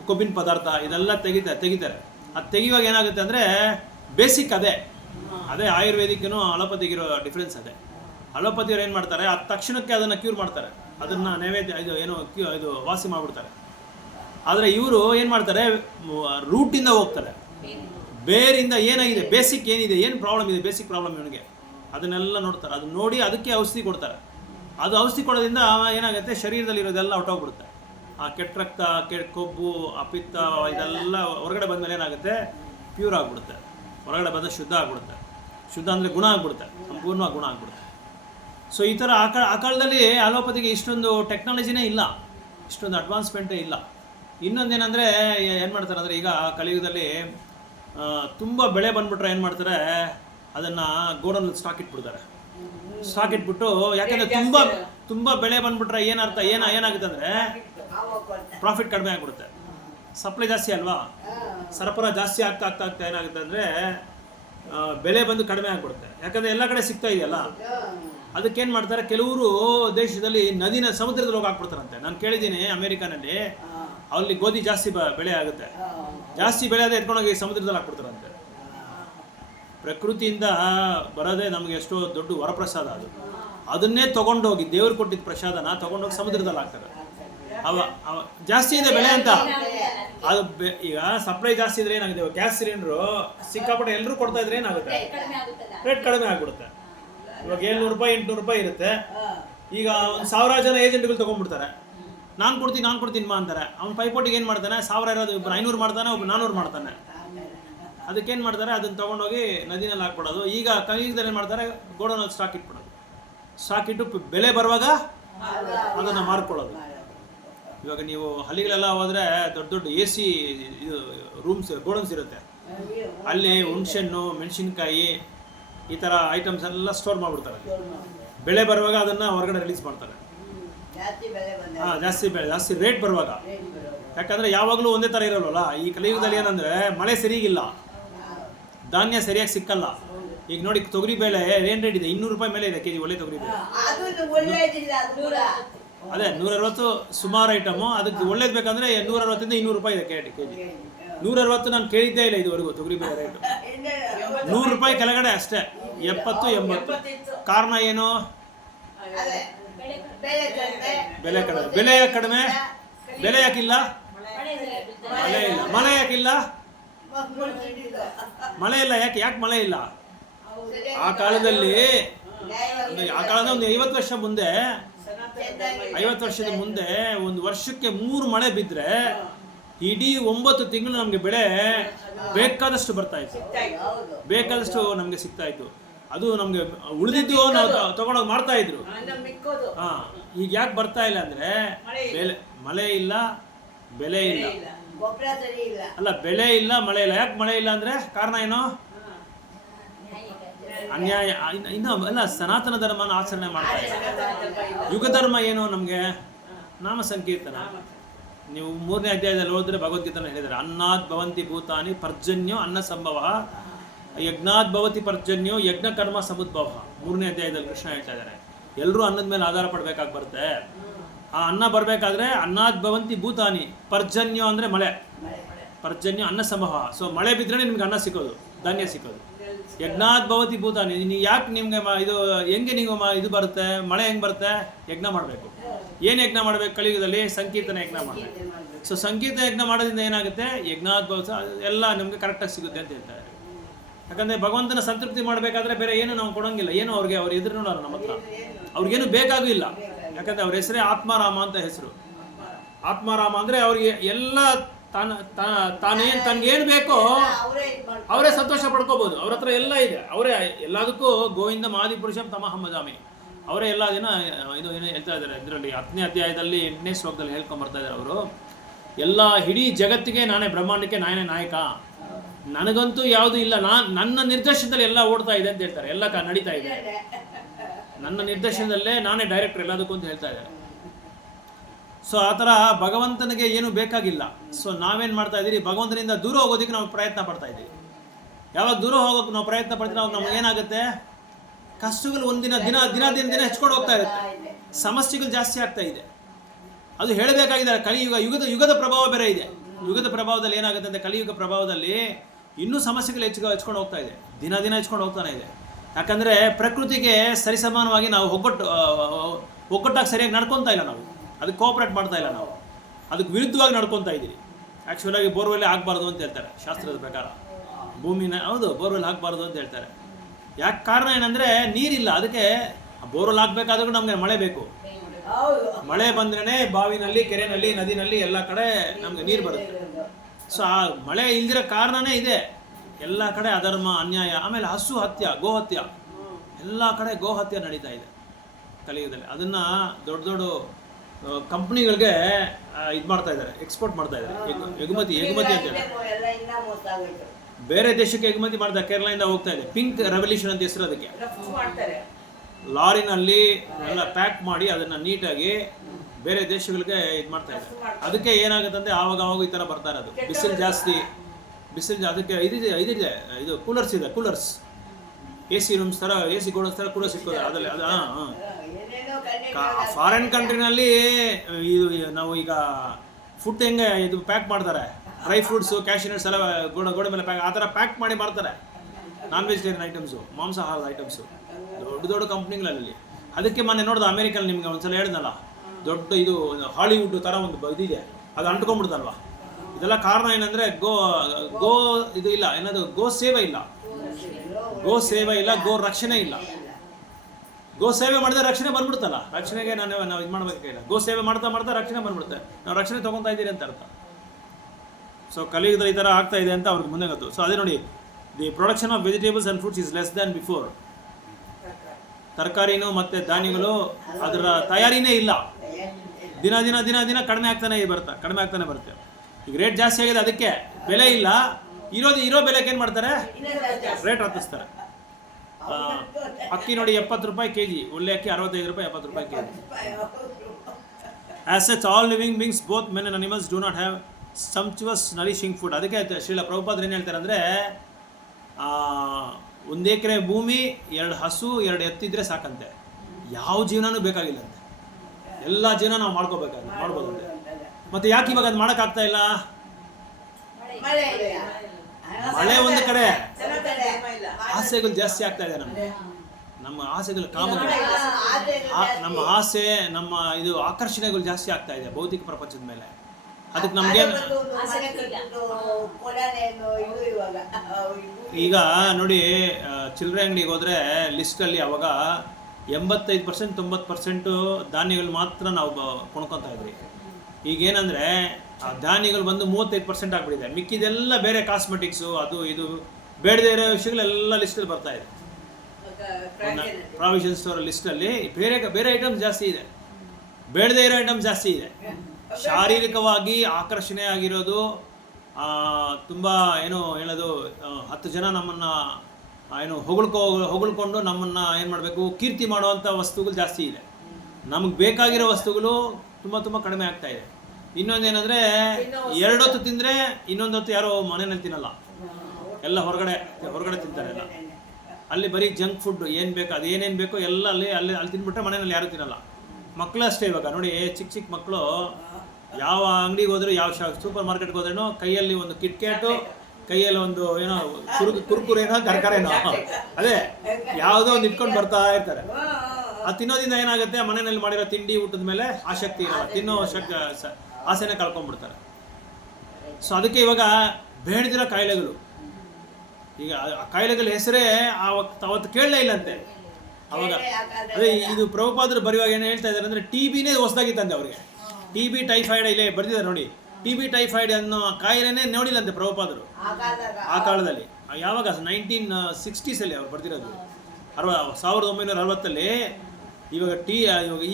ಕೊಬ್ಬಿನ ಪದಾರ್ಥ ಇದೆಲ್ಲ ತೆಗಿತಾರೆ. ಅದು ತೆಗಿಯುವಾಗ ಏನಾಗುತ್ತೆ ಅಂದರೆ, ಬೇಸಿಕ್ ಅದೇ ಆಯುರ್ವೇದಿಕ್ಕೂ ಅಲೋಪತಿಗಿರೋ ಡಿಫ್ರೆನ್ಸ್ ಅದೇ. ಅಲೋಪತಿಯವ್ರು ಏನು ಮಾಡ್ತಾರೆ, ಆ ತಕ್ಷಣಕ್ಕೆ ಅದನ್ನು ಕ್ಯೂರ್ ಮಾಡ್ತಾರೆ, ಅದನ್ನು ನೈವೇದ್ಯ ಇದು ವಾಸಿ ಮಾಡಿಬಿಡ್ತಾರೆ. ಆದರೆ ಇವರು ಏನು ಮಾಡ್ತಾರೆ, ರೂಟಿಂದ ಹೋಗ್ತಾರೆ, ಬೇರಿಂದ ಏನಾಗಿದೆ, ಬೇಸಿಕ್ ಏನಿದೆ, ಏನು ಪ್ರಾಬ್ಲಮ್ ಇದೆ, ಬೇಸಿಕ್ ಪ್ರಾಬ್ಲಮ್ ಇವನಿಗೆ ಅದನ್ನೆಲ್ಲ ನೋಡ್ತಾರೆ. ಅದನ್ನ ನೋಡಿ ಅದಕ್ಕೆ ಔಷಧಿ ಕೊಡ್ತಾರೆ. ಅದು ಔಷಧಿ ಕೊಡೋದ್ರಿಂದ ಏನಾಗುತ್ತೆ, ಶರೀರದಲ್ಲಿ ಇರೋದೆಲ್ಲ ಹೊಟ್ಟೋಗ್ಬಿಡುತ್ತೆ. ಆ ಕೆಟ್ಟ ರಕ್ತ, ಕೆಟ್ಟ ಕೊಬ್ಬು, ಆ ಪಿತ್ತ ಇದೆಲ್ಲ ಹೊರಗಡೆ ಬಂದಮೇಲೆ ಏನಾಗುತ್ತೆ, ಪ್ಯೂರ್ ಆಗಿಬಿಡುತ್ತೆ. ಹೊರಗಡೆ ಬಂದ ಶುದ್ಧ ಆಗಿಬಿಡುತ್ತೆ. ಶುದ್ಧ ಅಂದರೆ ಗುಣ ಆಗಿಬಿಡುತ್ತೆ, ಸಂಪೂರ್ಣವಾಗಿ ಗುಣ ಆಗಿಬಿಡುತ್ತೆ. ಸೊ ಈ ಥರ ಆ ಕಾಲದಲ್ಲಿ ಅಲೋಪತಿಗೆ ಇಷ್ಟೊಂದು ಟೆಕ್ನಾಲಜಿನೇ ಇಲ್ಲ, ಇಷ್ಟೊಂದು ಅಡ್ವಾನ್ಸ್ಮೆಂಟೇ ಇಲ್ಲ. ಇನ್ನೊಂದೇನೆಂದರೆ ಏನು ಮಾಡ್ತಾರೆ ಅಂದರೆ, ಈಗ ಕಲಿಯುಗದಲ್ಲಿ ತುಂಬ ಬೆಳೆ ಬಂದ್ಬಿಟ್ರೆ ಏನು ಮಾಡ್ತಾರೆ, ಅದನ್ನು ಗೋಡೌನಲ್ಲಿ ಸ್ಟಾಕ್ ಇಟ್ಬಿಡ್ತಾರೆ. ಸ್ಟಾಕ್ ಇಟ್ಬಿಟ್ಟು, ಯಾಕಂದರೆ ತುಂಬ ಬೆಳೆ ಬಂದ್ಬಿಟ್ರೆ ಏನಾಗುತ್ತೆ ಅಂದರೆ ಪ್ರಾಫಿಟ್ ಕಡಿಮೆ ಆಗಿಬಿಡುತ್ತೆ. ಸಪ್ಲೈ ಜಾಸ್ತಿ ಅಲ್ವಾ, ಸರಬರಾಜು ಜಾಸ್ತಿ ಆಗ್ತಾ ಏನಾಗುತ್ತೆ ಅಂದರೆ ಬೆಲೆ ಬಂದು ಕಡಿಮೆ ಆಗಿಬಿಡುತ್ತೆ. ಯಾಕಂದರೆ ಎಲ್ಲ ಕಡೆ ಸಿಗ್ತಾ ಇದೆಯಲ್ಲ. ಅದಕ್ಕೇನು ಮಾಡ್ತಾರೆ, ಕೆಲವರು ದೇಶದಲ್ಲಿ ಸಮುದ್ರದಲ್ಲಿ ಹೋಗಿ ಹಾಕ್ಬಿಡ್ತಾರಂತೆ. ನಾನು ಕೇಳಿದ್ದೀನಿ, ಅಮೇರಿಕಾನಲ್ಲಿ ಅಲ್ಲಿ ಗೋಧಿ ಜಾಸ್ತಿ ಬೆಳೆ ಆಗುತ್ತೆ, ಜಾಸ್ತಿ ಬೆಳೆ ಆದರೆ ಎತ್ಕೊಂಡೋಗಿ ಸಮುದ್ರದಲ್ಲಿ ಹಾಕ್ಬಿಡ್ತಾರಂತೆ. ಪ್ರಕೃತಿಯಿಂದ ಬರೋದೇ ನಮಗೆ ಎಷ್ಟೋ ದೊಡ್ಡ ವರಪ್ರಸಾದ. ಅದನ್ನೇ ತೊಗೊಂಡೋಗಿ, ದೇವ್ರು ಕೊಟ್ಟಿದ್ದ ಪ್ರಸಾದನ ತೊಗೊಂಡೋಗಿ ಸಮುದ್ರದಲ್ಲಿ ಹಾಕ್ತಾರೆ. ಜಾಸ್ತಿ ಇದೆ ಬೆಳೆ ಅಂತ. ಅದು ಈಗ ಸಪ್ಲೈ ಜಾಸ್ತಿ ಇದ್ರೆ ಏನಾಗಿದೆ, ಗ್ಯಾಸ್ ಸಿಲಿಂಡ್ರು ಸಿಕ್ಕಾಪಟ್ಟೆ ಎಲ್ಲರೂ ಕೊಡ್ತಾ ಇದ್ರೆ ಏನಾಗುತ್ತೆ, ರೇಟ್ ಕಡಿಮೆ ಆಗ್ಬಿಡುತ್ತೆ. ಇವಾಗ 700 ರೂಪಾಯಿ 800 ರೂಪಾಯಿ ಇರುತ್ತೆ. ಈಗ 1000 ಜನ ಏಜೆಂಟ್ಗಳು ತೊಗೊಂಡ್ಬಿಡ್ತಾರೆ. ನಾನು ಕೊಡ್ತೀನಿ ಅಂತಾರೆ. ಅವ್ನು ಪೈಪೋಟಿಗೆ ಏನು ಮಾಡ್ತಾನೆ, 1000 ಇರೋದು ಒಬ್ಬ 500 ಮಾಡ್ತಾನೆ, ಒಬ್ಬ 400 ಮಾಡ್ತಾನೆ. ಅದಕ್ಕೇನು ಮಾಡ್ತಾರೆ, ಅದನ್ನು ತೊಗೊಂಡೋಗಿ ನದಿನಲ್ಲಿ ಹಾಕ್ಬಿಡೋದು. ಈಗ ಕಲಿಯುಗದಲ್ಲಿ ಏನು ಮಾಡ್ತಾರೆ, ಗೋಡೌನಲ್ಲಿ ಸ್ಟಾಕ್ ಇಟ್ಬಿಡೋದು. ಸ್ಟಾಕ್ ಇಟ್ಟು ಬೆಲೆ ಬರುವಾಗ ಅದನ್ನು ಮಾರ್ಕೊಳ್ಳೋದು. ಇವಾಗ ನೀವು ಹಳ್ಳಿಗಳೆಲ್ಲ ಹೋದರೆ ದೊಡ್ಡ AC ರೂಮ್ಸ್, ಗೋಡೌನ್ಸ್ ಇರುತ್ತೆ. ಅಲ್ಲಿ ಹುಣಸೆಹಣ್ಣು, ಮೆಣಸಿನ್ಕಾಯಿ, ಈ ಥರ ಐಟಮ್ಸ್ ಎಲ್ಲ ಸ್ಟೋರ್ ಮಾಡಿಬಿಡ್ತಾರೆ. ಬೆಳೆ ಬರುವಾಗ ಅದನ್ನು ಹೊರಗಡೆ ರಿಲೀಸ್ ಮಾಡ್ತಾರೆ. ಜಾಸ್ತಿ ರೇಟ್ ಬರುವಾಗ. ಯಾಕಂದರೆ ಯಾವಾಗಲೂ ಒಂದೇ ಥರ ಇರೋಲ್ವಲ್ಲ. ಈ ಕಲಿಯುಗದಲ್ಲಿ ಏನಂದರೆ ಮಳೆ ಸರಿಗಿಲ್ಲ, ಧಾನ್ಯ ಸರಿಯಾಗಿ ಸಿಕ್ಕಲ್ಲ. ಈಗ ನೋಡಿ, ತೊಗರಿ ಬೇಳೆ ಏನು ರೇಟ್ ಇದೆ, 200 ರೂಪಾಯಿ ಮೇಲೆ ಇದೆ ಕೆಜಿ. ಒಳ್ಳೆ ತೊಗರಿ ಬೇಳೆ ಅದೇ 160 ಸುಮಾರು ಐಟಮು. ಅದಕ್ಕೆ ಒಳ್ಳೇದು ಬೇಕಂದರೆ 160 200 ರೂಪಾಯಿ ಇದೆ ಕೆಜಿ. 160 ನಾನು ಕೇಳಿದ್ದೇ ಇಲ್ಲ ಇದುವರೆಗೂ ತೊಗರಿ ಬೇಳೆ ರೇಟು. 100 ರೂಪಾಯಿ ಕೆಳಗಡೆ ಅಷ್ಟೇ, 70 80. ಕಾರಣ ಏನು? ಬೆಲೆ ಕಡಿಮೆ. ಬೆಲೆ ಯಾಕಿಲ್ಲ? ಮಳೆ ಯಾಕಿಲ್ಲ? ಮಳೆ ಇಲ್ಲ. ಯಾಕೆ ಮಳೆ ಇಲ್ಲ? ಆ ಕಾಲದಲ್ಲಿ ಒಂದು 50 ವರ್ಷ ಮುಂದೆ, 50 ವರ್ಷದ ಮುಂದೆ ಒಂದು ವರ್ಷಕ್ಕೆ 3 ಮಳೆ ಬಿದ್ದರೆ ಇಡೀ 9 ತಿಂಗಳು ನಮಗೆ ಬೆಳೆ ಬೇಕಾದಷ್ಟು ಬರ್ತಾ ಇತ್ತು, ಬೇಕಾದಷ್ಟು ನಮಗೆ ಸಿಗ್ತಾ ಇತ್ತು. ಅದು ನಮಗೆ ಉಳಿದಿದ್ದು ನಾವು ತಗೊಂಡೋಗಿ ಮಾಡ್ತಾ ಇದ್ರು. ಈಗ ಯಾಕೆ ಬರ್ತಾ ಇಲ್ಲ ಅಂದರೆ ಮಳೆ ಇಲ್ಲ, ಬೆಲೆ ಇಲ್ಲ. ಅಲ್ಲ, ಬೆಳೆ ಇಲ್ಲ, ಮಳೆ ಇಲ್ಲ. ಯಾಕೆ ಮಳೆ ಇಲ್ಲ ಅಂದರೆ ಕಾರಣ ಏನು? ಅನ್ಯಾಯ. ಅಲ್ಲ, ಸನಾತನ ಧರ್ಮನ ಆಚರಣೆ ಮಾಡ್ತಾ ಇದ್ದಾರೆ. ಯುಗ ಧರ್ಮ ಏನು ನಮಗೆ? ನಾಮ ಸಂಕೀರ್ತನ. ನೀವು 3ನೇ ಅಧ್ಯಾಯದಲ್ಲಿ ಹೋದ್ರೆ ಭಗವದ್ಗೀತನ ಹೇಳಿದ್ದಾರೆ, ಅನ್ನಾದ್ ಭವಂತಿ ಭೂತಾನಿ ಪರ್ಜನ್ಯೋ ಅನ್ನ ಸಂಭವ, ಯಜ್ಞಾದ್ ಭವತಿ ಪರ್ಜನ್ಯೋ ಯಜ್ಞ ಕರ್ಮ ಸಮುದ್ಭವ. 3ನೇ ಅಧ್ಯಾಯದಲ್ಲಿ ಕೃಷ್ಣ ಹೇಳ್ತಾ ಇದ್ದಾರೆ, ಎಲ್ಲರೂ ಅನ್ನದ ಮೇಲೆ ಆಧಾರ ಪಡಬೇಕಾಗಿ ಬರುತ್ತೆ. ಆ ಅನ್ನ ಬರಬೇಕಾದ್ರೆ ಅನ್ನಾದ್ ಭವಂತಿ ಭೂತಾನಿ, ಪರ್ಜನ್ಯೋ ಅಂದರೆ ಮಳೆ, ಪರ್ಜನ್ಯೋ ಅನ್ನ ಸಂಭವ. ಸೊ ಮಳೆ ಬಿದ್ದರೆ ನಿಮ್ಗೆ ಅನ್ನ ಸಿಕ್ಕೋದು, ಧಾನ್ಯ ಸಿಕ್ಕೋದು. ಯಜ್ಞಾದ್ ಭವತಿ ಭೂತಾನಿ. ನೀವು ಯಾಕೆ ನಿಮಗೆ ಇದು ಹೆಂಗೆ ನೀವು ಇದು ಬರುತ್ತೆ, ಮಳೆ ಹೆಂಗೆ ಬರುತ್ತೆ? ಯಜ್ಞ ಮಾಡಬೇಕು. ಏನು ಯಜ್ಞ ಮಾಡಬೇಕು ಕಲಿಯುಗದಲ್ಲಿ? ಸಂಕೀರ್ತನ ಯಜ್ಞ ಮಾಡಬೇಕು. ಸೊ ಸಂಕೀರ್ತನ ಯಜ್ಞ ಮಾಡೋದ್ರಿಂದ ಏನಾಗುತ್ತೆ, ಯಜ್ಞಾದ್ ಭವತ ಎಲ್ಲ ನಿಮಗೆ ಕರೆಕ್ಟಾಗಿ ಸಿಗುತ್ತೆ ಅಂತ ಹೇಳ್ತಾರೆ. ಯಾಕಂದರೆ ಭಗವಂತನ ಸಂತೃಪ್ತಿ ಮಾಡಬೇಕಾದ್ರೆ ಬೇರೆ ಏನು ನಾವು ಕೊಡೋಂಗಿಲ್ಲ. ಏನು ಅವ್ರು ಎದುರು ನೋಡೋಣ ನಮ್ಮ ಹತ್ರ, ಅವ್ರಿಗೇನು ಬೇಕಾಗೂ ಇಲ್ಲ. ಯಾಕಂದರೆ ಅವ್ರ ಹೆಸರೇ ಆತ್ಮಾರಾಮ ಅಂತ ಹೆಸರು. ಆತ್ಮಾರಾಮ ಅಂದರೆ ಅವ್ರಿಗೆ ಎಲ್ಲ ತನಗೇನು ಬೇಕೋ ಅವರೇ ಸಂತೋಷ ಪಡ್ಕೋಬೋದು. ಅವ್ರ ಹತ್ರ ಎಲ್ಲ ಇದೆ, ಅವರೇ ಎಲ್ಲದಕ್ಕೂ. ಗೋವಿಂದ ಮಾದಿ ಪುರುಷಂ ತಮಹಮ್ಮದಾಮಿ, ಅವರೇ ಎಲ್ಲ ದಿನ ಇದು ಏನು ಹೇಳ್ತಾ ಇದ್ದಾರೆ ಇದರಲ್ಲಿ 10ನೇ ಅಧ್ಯಾಯದಲ್ಲಿ 8ನೇ ಶ್ಲೋಕದಲ್ಲಿ ಹೇಳ್ಕೊಂಬರ್ತಾ ಇದ್ದಾರೆ ಅವರು. ಎಲ್ಲ ಇಡೀ ಜಗತ್ತಿಗೆ ನಾನೇ, ಬ್ರಹ್ಮಾಂಡಕ್ಕೆ ನಾನೇ ನಾಯಕ, ನನಗಂತೂ ಯಾವುದೂ ಇಲ್ಲ, ನನ್ನ ನಿರ್ದೇಶನದಲ್ಲಿ ಎಲ್ಲ ಓಡ್ತಾ ಇದೆ ಅಂತ ಹೇಳ್ತಾರೆ. ಎಲ್ಲ ನಡೀತಾ ಇದೆ ನನ್ನ ನಿರ್ದೇಶನದಲ್ಲೇ, ನಾನೇ ಡೈರೆಕ್ಟರ್ ಎಲ್ಲದಕ್ಕೂ ಅಂತ ಹೇಳ್ತಾ ಇದ್ದಾರೆ. ಸೊ ಆ ಥರ ಭಗವಂತನಿಗೆ ಏನು ಬೇಕಾಗಿಲ್ಲ. ಸೊ ನಾವೇನು ಮಾಡ್ತಾ ಇದ್ದೀರಿ, ಭಗವಂತನಿಂದ ದೂರ ಹೋಗೋದಕ್ಕೆ ನಾವು ಪ್ರಯತ್ನ ಪಡ್ತಾ ಇದ್ದೀವಿ. ಯಾವಾಗ ದೂರ ಹೋಗೋಕೆ ನಾವು ಪ್ರಯತ್ನ ಪಡ್ತೀವಿ, ಅವಾಗ ನಮ್ಗೆ ಏನಾಗುತ್ತೆ, ಕಷ್ಟಗಳು ಒಂದಿನ ದಿನ ಹೆಚ್ಚಿಕೊಂಡು ಹೋಗ್ತಾ ಇರುತ್ತೆ, ಸಮಸ್ಯೆಗಳು ಜಾಸ್ತಿ ಆಗ್ತಾ ಇದೆ. ಅದು ಹೇಳಬೇಕಾಗಿದೆ. ಯುಗದ ಪ್ರಭಾವ ಬೇರೆ ಇದೆ. ಯುಗದ ಪ್ರಭಾವದಲ್ಲಿ ಏನಾಗುತ್ತೆ ಅಂದರೆ, ಕಲಿಯುಗ ಪ್ರಭಾವದಲ್ಲಿ ಇನ್ನೂ ಸಮಸ್ಯೆಗಳು ಹೆಚ್ಚಿಕೊಂಡು ಹೋಗ್ತಾ ಇದೆ, ದಿನ ಹೆಚ್ಚಿಕೊಂಡು ಹೋಗ್ತಾನೆ ಇದೆ. ಯಾಕಂದರೆ ಪ್ರಕೃತಿಗೆ ಸರಿಸಮಾನವಾಗಿ ನಾವು ಒಗ್ಗಟ್ಟಾಗಿ ಸರಿಯಾಗಿ ನಡ್ಕೊತಾ ಇಲ್ಲ, ನಾವು ಅದಕ್ಕೆ ಕೋಆಪ್ರೇಟ್ ಮಾಡ್ತಾ ಇಲ್ಲ ನಾವು. ಅದಕ್ಕೆ ವಿರುದ್ಧವಾಗಿ ನಡ್ಕೊತಾ ಇದ್ದೀರಿ. ಆ್ಯಕ್ಚುಲಾಗಿ ಬೋರ್ವೆಲ್ಲೇ ಆಗಬಾರ್ದು ಅಂತ ಹೇಳ್ತಾರೆ ಶಾಸ್ತ್ರದ ಪ್ರಕಾರ. ಭೂಮಿನ ಹೌದು ಬೋರ್ವೆಲ್ ಹಾಕಬಾರ್ದು ಅಂತ ಹೇಳ್ತಾರೆ. ಯಾಕೆ ಕಾರಣ ಏನಂದರೆ ನೀರಿಲ್ಲ. ಅದಕ್ಕೆ ಬೋರ್ವೆಲ್ ಹಾಕಬೇಕಾದ್ರೂ ನಮಗೆ ಮಳೆ ಬೇಕು. ಮಳೆ ಬಂದ್ರೇ ಬಾವಿನಲ್ಲಿ, ಕೆರೆಯಲ್ಲಿ, ನದಿನಲ್ಲಿ ಎಲ್ಲ ಕಡೆ ನಮಗೆ ನೀರು ಬರುತ್ತೆ. ಸೊ ಆ ಮಳೆ ಇಲ್ದಿರೋ ಕಾರಣನೇ ಇದೆ. ಎಲ್ಲ ಕಡೆ ಅಧರ್ಮ, ಅನ್ಯಾಯ, ಆಮೇಲೆ ಹಸು ಹತ್ಯ, ಗೋಹತ್ಯ, ಎಲ್ಲ ಕಡೆ ಗೋಹತ್ಯೆ ನಡೀತಾ ಇದೆ ಕಲಿಯುಗದಲ್ಲಿ. ಅದನ್ನು ದೊಡ್ಡ ದೊಡ್ಡ ಕಂಪ್ನಿಗಳಿಗೆ ಇದು ಮಾಡ್ತಾ ಇದ್ದಾರೆ, ಎಕ್ಸ್ಪೋರ್ಟ್ ಮಾಡ್ತಾ ಇದ್ದಾರೆ. ಎಗುಮತಿ ಅಂತ ಬೇರೆ ದೇಶಕ್ಕೆ ಎಗುಮತಿ ಮಾಡ್ತಾರೆ. ಕೇರಳದಿಂದ ಹೋಗ್ತಾ ಇದೆ. ಪಿಂಕ್ ರೆವಲ್ಯೂಷನ್ ಅಂತ ಹೆಸರು ಅದಕ್ಕೆ. ಲಾರಿನಲ್ಲಿ ಎಲ್ಲ ಪ್ಯಾಕ್ ಮಾಡಿ ಅದನ್ನು ನೀಟಾಗಿ ಬೇರೆ ದೇಶಗಳಿಗೆ ಇದು ಮಾಡ್ತಾ ಇದ್ದಾರೆ. ಅದಕ್ಕೆ ಏನಾಗುತ್ತಂದ್ರೆ ಆವಾಗ ಈ ಥರ ಬರ್ತಾ ಇರೋದು. ಬಿಸಿಲು ಜಾಸ್ತಿ, ಅದಕ್ಕೆ ಇದಿದೆ ಇದು ಕೂಲರ್ಸ್ ಇದೆ. ಕೂಲರ್ಸ್ AC ರೂಮ್ಸ್ ಥರ, AC ಗೋಡನ್ಸ್ ಥರ ಕೂಲರ್ಸ್ ಇಟ್ಕೋದು ಅದರಲ್ಲಿ. ಅದು ಫಾರಿನ್ ಕಂಟ್ರಿನಲ್ಲಿ ಇದು ನಾವು ಈಗ ಫುಡ್ ಹೆಂಗೆ ಇದು ಪ್ಯಾಕ್ ಮಾಡ್ತಾರೆ, ಡ್ರೈ ಫ್ರೂಟ್ಸು, ಕ್ಯಾಶ್ಯೂನಟ್ಸ್ ಎಲ್ಲ ಗೋಡೆ ಮೇಲೆ ಪ್ಯಾಕ್, ಆ ಥರ ಪ್ಯಾಕ್ ಮಾಡಿ ಮಾಡ್ತಾರೆ. ನಾನ್ ವೆಜಿಟೇರಿಯನ್ ಐಟಮ್ಸು, ಮಾಂಸಾಹಾರದ ಐಟಮ್ಸು ದೊಡ್ಡ ಕಂಪ್ನಿಗಳಲ್ಲಿ. ಅದಕ್ಕೆ ಮೊನ್ನೆ ನೋಡ್ದೆ ಅಮೇರಿಕಲ್ಲಿ, ನಿಮ್ಗೆ ಒಂದ್ಸಲ ಹೇಳಿದ್ನಲ್ಲ, ದೊಡ್ಡ ಇದು ಹಾಲಿವುಡ್ ಥರ ಒಂದು ಇದಿದೆ, ಅದು ಅಂಟ್ಕೊಂಡ್ಬಿಡ್ತಲ್ವ. ಇದೆಲ್ಲ ಕಾರಣ ಏನಂದರೆ ಗೋ ಇದು ಇಲ್ಲ, ಏನದು ಗೋ ಸೇವೆ ಇಲ್ಲ, ಗೋ ರಕ್ಷಣೆ ಇಲ್ಲ. ಗೋ ಸೇವೆ ಮಾಡಿದ್ರೆ ರಕ್ಷಣೆ ಬಂದ್ಬಿಡ್ತಲ್ಲ. ರಕ್ಷಣೆಗೆ ನಾವು ಇದು ಮಾಡಬೇಕಿಲ್ಲ. ಗೋ ಸೇವೆ ಮಾಡ್ತಾ ರಕ್ಷಣೆ ಬಂದ್ಬಿಡುತ್ತೆ. ನಾವು ರಕ್ಷಣೆ ತೊಗೊತಾ ಇದ್ದೀರಿ ಅಂತ ಅರ್ಥ. ಸೊ ಕಲಿಯುಗದಲ್ಲಿ ಈ ಥರ ಆಗ್ತಾ ಇದೆ ಅಂತ ಅವ್ರಿಗೆ ಮುಂದೆ ಗೊತ್ತು. ಸೊ ಅದೇ ನೋಡಿ, the production of vegetables and fruits is less than before. ತರಕಾರಿನೂ ಮತ್ತು ಧಾನ್ಯಗಳು ಅದರ ತಯಾರಿನೇ ಇಲ್ಲ. ದಿನ ಕಡಿಮೆ ಆಗ್ತಾನೆ ಬರುತ್ತೆ. ಈಗ ರೇಟ್ ಜಾಸ್ತಿ ಆಗಿದೆ, ಅದಕ್ಕೆ ಬೆಲೆ ಇಲ್ಲ. ಇರೋ ಬೆಲೆಗೆ ಏನು ಮಾಡ್ತಾರೆ, ರೇಟ್ ಹತ್ತಿಸ್ತಾರೆ. ಅಕ್ಕಿ ನೋಡಿ 70 ರೂಪಾಯಿ kg, ಒಳ್ಳೆ ಅಕ್ಕಿ 65 ರೂಪಾಯಿ, 70 ರೂಪಾಯಿ kg. As such, all living beings, both men and animals, do not have sumptuous nourishing food. ಅದಕ್ಕೆ ಶ್ರೀಲ ಪ್ರಭುಪಾದರು ಏನು ಹೇಳ್ತಾರೆ ಅಂದರೆ, 1 ಎಕರೆ ಭೂಮಿ, 2 ಹಸು, 2 ಎತ್ತಿದ್ರೆ ಸಾಕಂತೆ. ಯಾವ ಜೀವನನೂ ಬೇಕಾಗಿಲ್ಲಂತೆ. ಎಲ್ಲ ಜೀವನ ನಾವು ಮಾಡ್ಬೋದಂತೆ. ಮತ್ತು ಯಾಕೆ ಇವಾಗ ಅದು ಮಾಡೋಕ್ಕಾಗ್ತಾ ಇಲ್ಲ? ಮಳೆ ಒಂದು ಕಡೆ, ಆಸೆಗಳು ಜಾಸ್ತಿ ಆಗ್ತಾ ಇದೆ. ನಮ್ಮ ಆಸೆಗಳು, ಕಾಮಗಳು, ನಮ್ಮ ಆಸೆ, ನಮ್ಮ ಇದು ಆಕರ್ಷಣೆಗಳು ಜಾಸ್ತಿ ಆಗ್ತಾ ಇದೆ ಭೌತಿಕ ಪ್ರಪಂಚದ ಮೇಲೆ. ಅದಕ್ಕೆ ನಮಗೆ ಈಗ ನೋಡಿ, ಚಿಲ್ಲರೆ ಅಂಗಡಿಗೆ ಹೋದರೆ ಲಿಸ್ಟಲ್ಲಿ ಅವಾಗ 85% 90% ಧಾನ್ಯಗಳು ಮಾತ್ರ ನಾವು ಕೊಂಡ್ಕೊತಾ ಇದ್ವಿ. ಈಗೇನಂದರೆ ಆ ಧಾನ್ಯಗಳು ಬಂದು 35% ಆಗಿಬಿಟ್ಟಿದೆ. ಮಿಕ್ಕಿದೆಲ್ಲ ಬೇರೆ ಕಾಸ್ಮೆಟಿಕ್ಸು, ಅದು ಇದು ಬೇಡದೇ ಇರೋ ವಿಷಯಗಳೆಲ್ಲ ಲಿಸ್ಟಲ್ಲಿ ಬರ್ತಾ ಇದೆ. ಪ್ರಾವಿಷನ್ ಸ್ಟೋರ್ ಲಿಸ್ಟಲ್ಲಿ ಬೇರೆ ಐಟಮ್ಸ್ ಜಾಸ್ತಿ ಇದೆ, ಬೇಡದೇ ಇರೋ ಐಟಮ್ಸ್ ಜಾಸ್ತಿ ಇದೆ. ಶಾರೀರಿಕವಾಗಿ ಆಕರ್ಷಣೆ ಆಗಿರೋದು ತುಂಬ ಏನು ಹೇಳೋದು, 10 ಜನ ನಮ್ಮನ್ನು ಏನು ಹೊಗಳ್ಕೊಂಡು ನಮ್ಮನ್ನು ಏನು ಮಾಡಬೇಕು, ಕೀರ್ತಿ ಮಾಡುವಂಥ ವಸ್ತುಗಳು ಜಾಸ್ತಿ ಇದೆ. ನಮಗೆ ಬೇಕಾಗಿರೋ ವಸ್ತುಗಳು ತುಂಬ ಕಡಿಮೆ ಆಗ್ತಾ ಇದೆ. ಇನ್ನೊಂದೇನೆಂದರೆ, 2 ಹೊತ್ತು ತಿಂದರೆ ಇನ್ನೊಂದು ಹೊತ್ತು ಯಾರೋ ಮನೆಯಲ್ಲಿ ತಿನ್ನಲ್ಲ, ಎಲ್ಲ ಹೊರಗಡೆ ತಿಂತಾರೆ. ಎಲ್ಲ ಅಲ್ಲಿ ಬರೀ ಜಂಕ್ ಫುಡ್, ಏನು ಬೇಕು ಅದು ಏನೇನು ಬೇಕೋ ಎಲ್ಲ ಅಲ್ಲಿ ತಿಂದ್ಬಿಟ್ರೆ ಮನೆಯಲ್ಲಿ ಯಾರೂ ತಿನ್ನಲ್ಲ. ಮಕ್ಕಳು ಅಷ್ಟೇ. ಇವಾಗ ನೋಡಿ, ಚಿಕ್ಕ ಮಕ್ಕಳು ಯಾವ ಅಂಗಡಿಗೆ ಹೋದ್ರು, ಯಾವ ಸೂಪರ್ ಮಾರ್ಕೆಟ್ಗೆ ಹೋದ್ರೂ ಕೈಯಲ್ಲಿ ಒಂದು ಕಿಟ್ಕ್ಯಾಟು, ಕೈಯಲ್ಲಿ ಒಂದು ಏನೋ ಕುರ್ಕುರೇನೋ ತರಕಾರಿನೋ, ಅದೇ ಯಾವುದೋ ಒಂದು ಇಟ್ಕೊಂಡು ಬರ್ತಾ ಇರ್ತಾರೆ. ಅದು ತಿನ್ನೋದ್ರಿಂದ ಏನಾಗುತ್ತೆ, ಮನೆಯಲ್ಲಿ ಮಾಡಿರೋ ತಿಂಡಿ ಊಟದ ಮೇಲೆ ಆಸಕ್ತಿ ಇರಲ್ಲ, ತಿನ್ನೋ ಆಸೆನೇ ಕಳ್ಕೊಂಡ್ಬಿಡ್ತಾರೆ. ಸೊ ಅದಕ್ಕೆ ಇವಾಗ ಬೇಡದಿರೋ ಕಾಯಿಲೆಗಳು, ಈಗ ಆ ಕಾಯಿಲೆಗಳ ಹೆಸರೇ ಅವತ್ತು ಕೇಳಲೇ ಇಲ್ಲಂತೆ. ಅವಾಗ ಅದೇ ಇದು ಪ್ರಭುಪಾದರು ಬರೆಯುವಾಗ ಏನು ಹೇಳ್ತಾ ಇದ್ದಾರೆ ಅಂದರೆ, TBನೇ ಹೊಸದಾಗಿತ್ತಂತೆ ಅವ್ರಿಗೆ. TB ಟೈಫಾಯ್ಡ್ ಇಲ್ಲೇ ಬರ್ದಿದ್ದಾರೆ ನೋಡಿ. TB ಟೈಫಾಯ್ಡ್ ಅನ್ನೋ ಕಾಯಿಲೆನೇ ನೋಡಿಲ್ಲಂತೆ ಪ್ರಭುಪಾದರು ಆ ಕಾಲದಲ್ಲಿ. ಯಾವಾಗ 1960s ಅವ್ರು ಬರ್ದಿರೋದು, 1960. ಇವಾಗ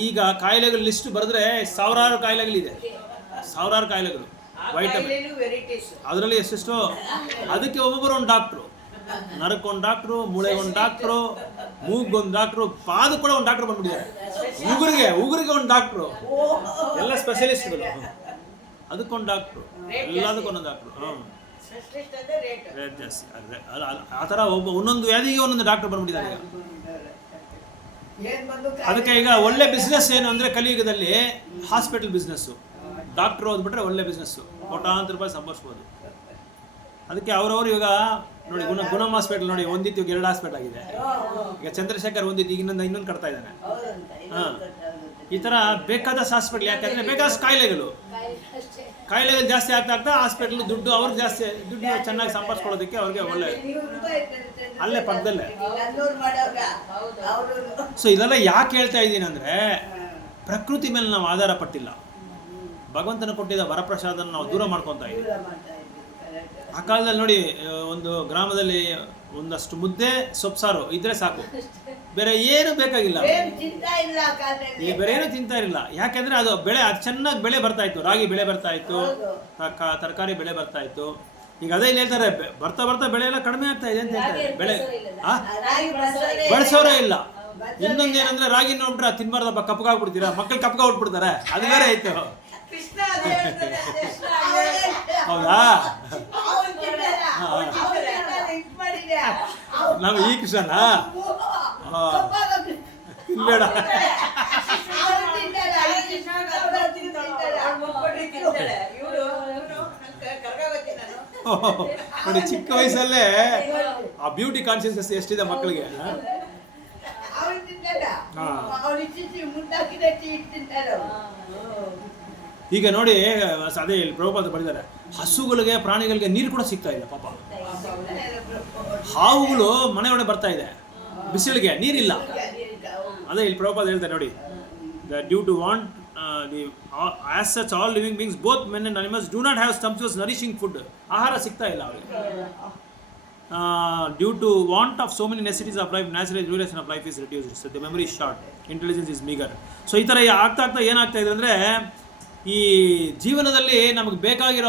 ಈಗ ಕಾಯಿಲೆಗಳ ಲಿಸ್ಟ್ ಬರೆದ್ರೆ ಸಾವಿರಾರು ಕಾಯಿಲೆಗಳಿದೆ, ವೈಟಮಿನ್ ಅದರಲ್ಲಿ ಎಷ್ಟೆಷ್ಟೋ. ಅದಕ್ಕೆ ಒಬ್ಬೊಬ್ಬರು ಒಂದು ಡಾಕ್ಟ್ರು, ನರಕ್ಕೊಂದು ಡಾಕ್ಟ್ರು, ಮೂಳೆಗೊಂದು ಡಾಕ್ಟ್ರು, ಮೂಗೊಂದು ಡಾಕ್ಟ್ರು, ಪಾದ ಕೂಡ ಒಂದು ಡಾಕ್ಟ್ರು ಬಂದ್ಬಿಟ್ಟಿದ್ದಾರೆ. ಉಗುರಿಗೆ ಒಂದು ಡಾಕ್ಟ್ರು, ಎಲ್ಲ ಸ್ಪೆಷಲಿಸ್ಟ್ಗಳು. ಅದಕ್ಕೊಂದು ಡಾಕ್ಟ್ರು, ಎಲ್ಲದಕ್ಕೊಂದೊಂದು ಡಾಕ್ಟ್ರು. ರೇಟ್ ಜಾಸ್ತಿ. ಆ ಥರ ಒಂದೊಂದು ವ್ಯಾಧಿಗೆ ಒಂದೊಂದು ಡಾಕ್ಟ್ರು ಬಂದ್ಬಿಟ್ಟಿದ್ದಾರೆ ಈಗ. ಅದಕ್ಕೆ ಈಗ ಒಳ್ಳೆ ಬಿಸ್ನೆಸ್ ಏನು ಅಂದರೆ ಕಲಿಯುಗದಲ್ಲಿ ಹಾಸ್ಪಿಟಲ್ ಬಿಸ್ನೆಸ್ಸು. ಡಾಕ್ಟ್ರು ಓದ್ಬಿಟ್ರೆ ಒಳ್ಳೆ ಬಿಸ್ನೆಸ್ಸು, ಕೋಟ್ಯಾಂತರ ರೂಪಾಯಿ ಸಂಪಾದಿಸ್ಬೋದು. ಅದಕ್ಕೆ ಅವರವರು ಇವಾಗ ನೋಡಿ, ಗುಣಮ್ ಹಾಸ್ಪಿಟಲ್ ನೋಡಿ, ಒಂದಿತ್ತು 2 ಹಾಸ್ಪಿಟಲ್ ಆಗಿದೆ. ಈಗ ಚಂದ್ರಶೇಖರ್ ಒಂದಿತ್ತು, ಈಗ ಇನ್ನೊಂದು ಕಟ್ತಾ ಇದ್ದಾನೆ. ಹಾಂ, ಈ ಥರ ಬೇಕಾದಷ್ಟು ಹಾಸ್ಪಿಟ್ಲ್, ಯಾಕಂದರೆ ಬೇಕಾದಷ್ಟು ಕಾಯಿಲೆಗಳು ಜಾಸ್ತಿ ಆಗ್ತಾ ಹಾಸ್ಪಿಟ್ಲ್ ದುಡ್ಡು ಅವ್ರಿಗೆ ಜಾಸ್ತಿ ದುಡ್ಡು ಚೆನ್ನಾಗಿ ಸಂಪಾದಿಸ್ಕೊಳ್ಳೋದಕ್ಕೆ ಅವ್ರಿಗೆ ಒಳ್ಳೆ ಅಲ್ಲೇ ಪಕ್ಕದಲ್ಲೇ. ಸೊ ಇದೆಲ್ಲ ಯಾಕೆ ಹೇಳ್ತಾ ಇದ್ದೀನಿ ಅಂದರೆ, ಪ್ರಕೃತಿ ಮೇಲೆ ನಾವು ಆಧಾರ ಪಟ್ಟಿಲ್ಲ, ಭಗವಂತನ ಕೊಟ್ಟಿದ್ದ ವರಪ್ರಸಾದನ ನಾವು ದೂರ ಮಾಡ್ಕೊತಾ ಇದ್ದೀವಿ. ಆ ಕಾಲದಲ್ಲಿ ನೋಡಿ, ಒಂದು ಗ್ರಾಮದಲ್ಲಿ ಒಂದಷ್ಟು ಮುದ್ದೆ ಸೊಪ್ಸಾರು ಇದ್ರೆ ಸಾಕು, ಬೇರೆ ಏನು ಬೇಕಾಗಿಲ್ಲ, ಬೇರೆ ಏನು ತಿಂತಾ ಇರಲಿಲ್ಲ. ಯಾಕೆಂದ್ರೆ ಅದು ಬೆಳೆ ಅದು ಚೆನ್ನಾಗಿ ಬೆಳೆ ಬರ್ತಾ ಇತ್ತು, ರಾಗಿ ಬೆಳೆ ಬರ್ತಾ ಇತ್ತು, ತರಕಾರಿ ಬೆಳೆ ಬರ್ತಾ ಇತ್ತು. ಈಗ ಅದೇ ಇಲ್ಲಿ ಹೇಳ್ತಾರೆ, ಬರ್ತಾ ಬರ್ತಾ ಬೆಳೆ ಎಲ್ಲ ಕಡಿಮೆ ಆಗ್ತಾ ಇದೆ ಅಂತ ಹೇಳ್ತಾರೆ. ಬೆಳೆ ಬಳಸೋರೇ ಇಲ್ಲ. ಇನ್ನೊಂದೇನಂದ್ರೆ ರಾಗಿ ನೋಡ್ಬಿಟ್ರೆ ತಿನ್ಬಾರ್ದಪ್ಪ, ಕಪ್ಪಗಾಗ್ಬಿಡ್ತೀರಾ, ಮಕ್ಕಳು ಕಪ್ಪಗಾಗ್ಬಿಡ್ತಾರೆ, ಅದು ಬೇರೆ ಆಯ್ತು. ಹೌದಾ? ನಾವು ಈ ಕೃಷ್ಣನಾ ತಿನ್ಬೇಡ. ನೋಡಿ, ಚಿಕ್ಕ ವಯಸ್ಸಲ್ಲೇ ಆ ಬ್ಯೂಟಿ ಕಾನ್ಶಿಯಸ್ನೆಸ್ ಎಷ್ಟಿದೆ ಮಕ್ಕಳಿಗೆ. ಈಗ ನೋಡಿ, ಅದೇ ಇಲ್ಲಿ ಪ್ರಭುಪಾದ ಬರೆದಿದ್ದಾರೆ, ಹಸುಗಳಿಗೆ ಪ್ರಾಣಿಗಳಿಗೆ ನೀರು ಕೂಡ ಸಿಗ್ತಾ ಇಲ್ಲ ಪಾಪ. ಹಾವುಗಳು ಮನೆ ಒಳಗೆ ಬರ್ತಾ ಇದೆ, ಬಿಸಿಲಿಗೆ ನೀರಿಲ್ಲ. ಅದೇ ಇಲ್ಲಿ ಪ್ರಭುಪಾದ ಹೇಳ್ತಾರೆ ನೋಡಿ, due to want as such all living beings both men and animals do not have sumptuous nourishing food. ಆಹಾರ ಸಿಗ್ತಾ ಇಲ್ಲ ಅವರಿಗೆ. Due to want of so many necessities of life, natural duration of life is reduced, so the memory is short, intelligence is meager. So ಈ ಥರ ಆಗ್ತಾ ಏನಾಗ್ತಾ ಇದೆ ಅಂದರೆ, ಈ ಜೀವನದಲ್ಲಿ ನಮಗೆ ಬೇಕಾಗಿರೋ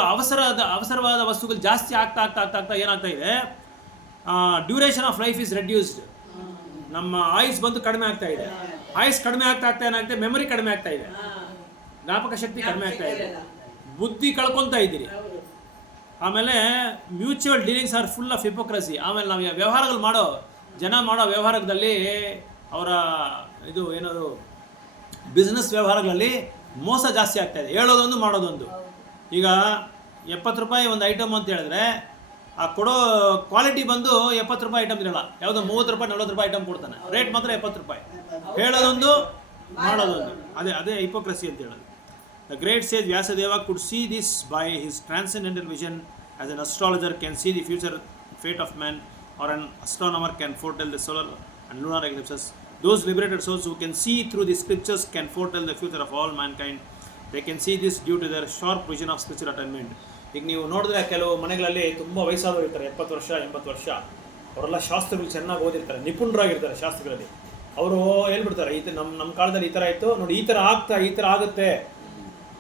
ಅವಸರವಾದ ವಸ್ತುಗಳು ಜಾಸ್ತಿ ಆಗ್ತಾ ಏನಾಗ್ತಾ ಇದೆ, duration of life is reduced. ನಮ್ಮ ಆಯುಸ್ ಬಂದು ಕಡಿಮೆ ಆಗ್ತಾ ಇದೆ. ಆಯುಸ್ ಕಡಿಮೆ ಆಗ್ತಾ ಏನಾಗ್ತಾ ಇದೆ, ಮೆಮೊರಿ ಕಡಿಮೆ ಆಗ್ತಾ ಇದೆ, ಜ್ಞಾಪಕ ಶಕ್ತಿ ಕಡಿಮೆ ಆಗ್ತಾ ಇದೆ, ಬುದ್ಧಿ ಕಳ್ಕೊತಾ ಇದ್ದೀರಿ. ಆಮೇಲೆ mutual dealings are full of hypocrisy. ಆಮೇಲೆ ನಾವು ವ್ಯವಹಾರಗಳು ಮಾಡೋ ವ್ಯವಹಾರದಲ್ಲಿ ಅವರ ಇದು ಏನದು ಬಿಸ್ನೆಸ್ ವ್ಯವಹಾರಗಳಲ್ಲಿ ಮೋಸ ಜಾಸ್ತಿ ಆಗ್ತಾ ಇದೆ, ಹೇಳೋದೊಂದು ಮಾಡೋದೊಂದು. ಈಗ 70 ರೂಪಾಯಿ ಒಂದು ಐಟಮ್ ಅಂತ ಹೇಳಿದ್ರೆ, ಆ ಕೊಡೋ ಕ್ವಾಲಿಟಿ ಬಂದು 70 ರೂಪಾಯಿ ಐಟಮ್ ಇರಲ್ಲ, ಯಾವುದೋ 30 ರೂಪಾಯಿ 40 ರೂಪಾಯಿ ಐಟಮ್ ಕೊಡ್ತಾನೆ, ರೇಟ್ ಮಾತ್ರ 70 ರೂಪಾಯಿ, ಹೇಳೋದೊಂದು ಮಾಡೋದೊಂದು. ಅದೇ ಹಿಪೋಕ್ರಸಿ ಅಂತ ಹೇಳೋದು. The great sage Vyasadeva could see this by his transcendental vision, as an astrologer can see the future fate of man, or an astronomer can foretell the solar and lunar eclipses. Those liberated souls who can see through the scriptures can foretell the future of all mankind. They can see this due to their sharp vision of spiritual attainment. ಈಗ ನೀವು ನೋಡಿದ್ರೆ ಕೆಲವು ಮನೆಗಳಲ್ಲಿ ತುಂಬ ವಯಸ್ಸಾದವರು ಇರ್ತಾರೆ, 70 ವರ್ಷ 80 ವರ್ಷ, ಅವರೆಲ್ಲ ಶಾಸ್ತ್ರಗಳು ಚೆನ್ನಾಗಿ ಓದಿರ್ತಾರೆ, ನಿಪುಣರಾಗಿರ್ತಾರೆ ಶಾಸ್ತ್ರಗಳಲ್ಲಿ. ಅವರು ಹೇಳ್ಬಿಡ್ತಾರೆ, ನಮ್ಮ ಕಾಲದಲ್ಲಿ ಈ ಥರ ಇತ್ತು ನೋಡಿ, ಈ ಥರ ಆಗುತ್ತೆ.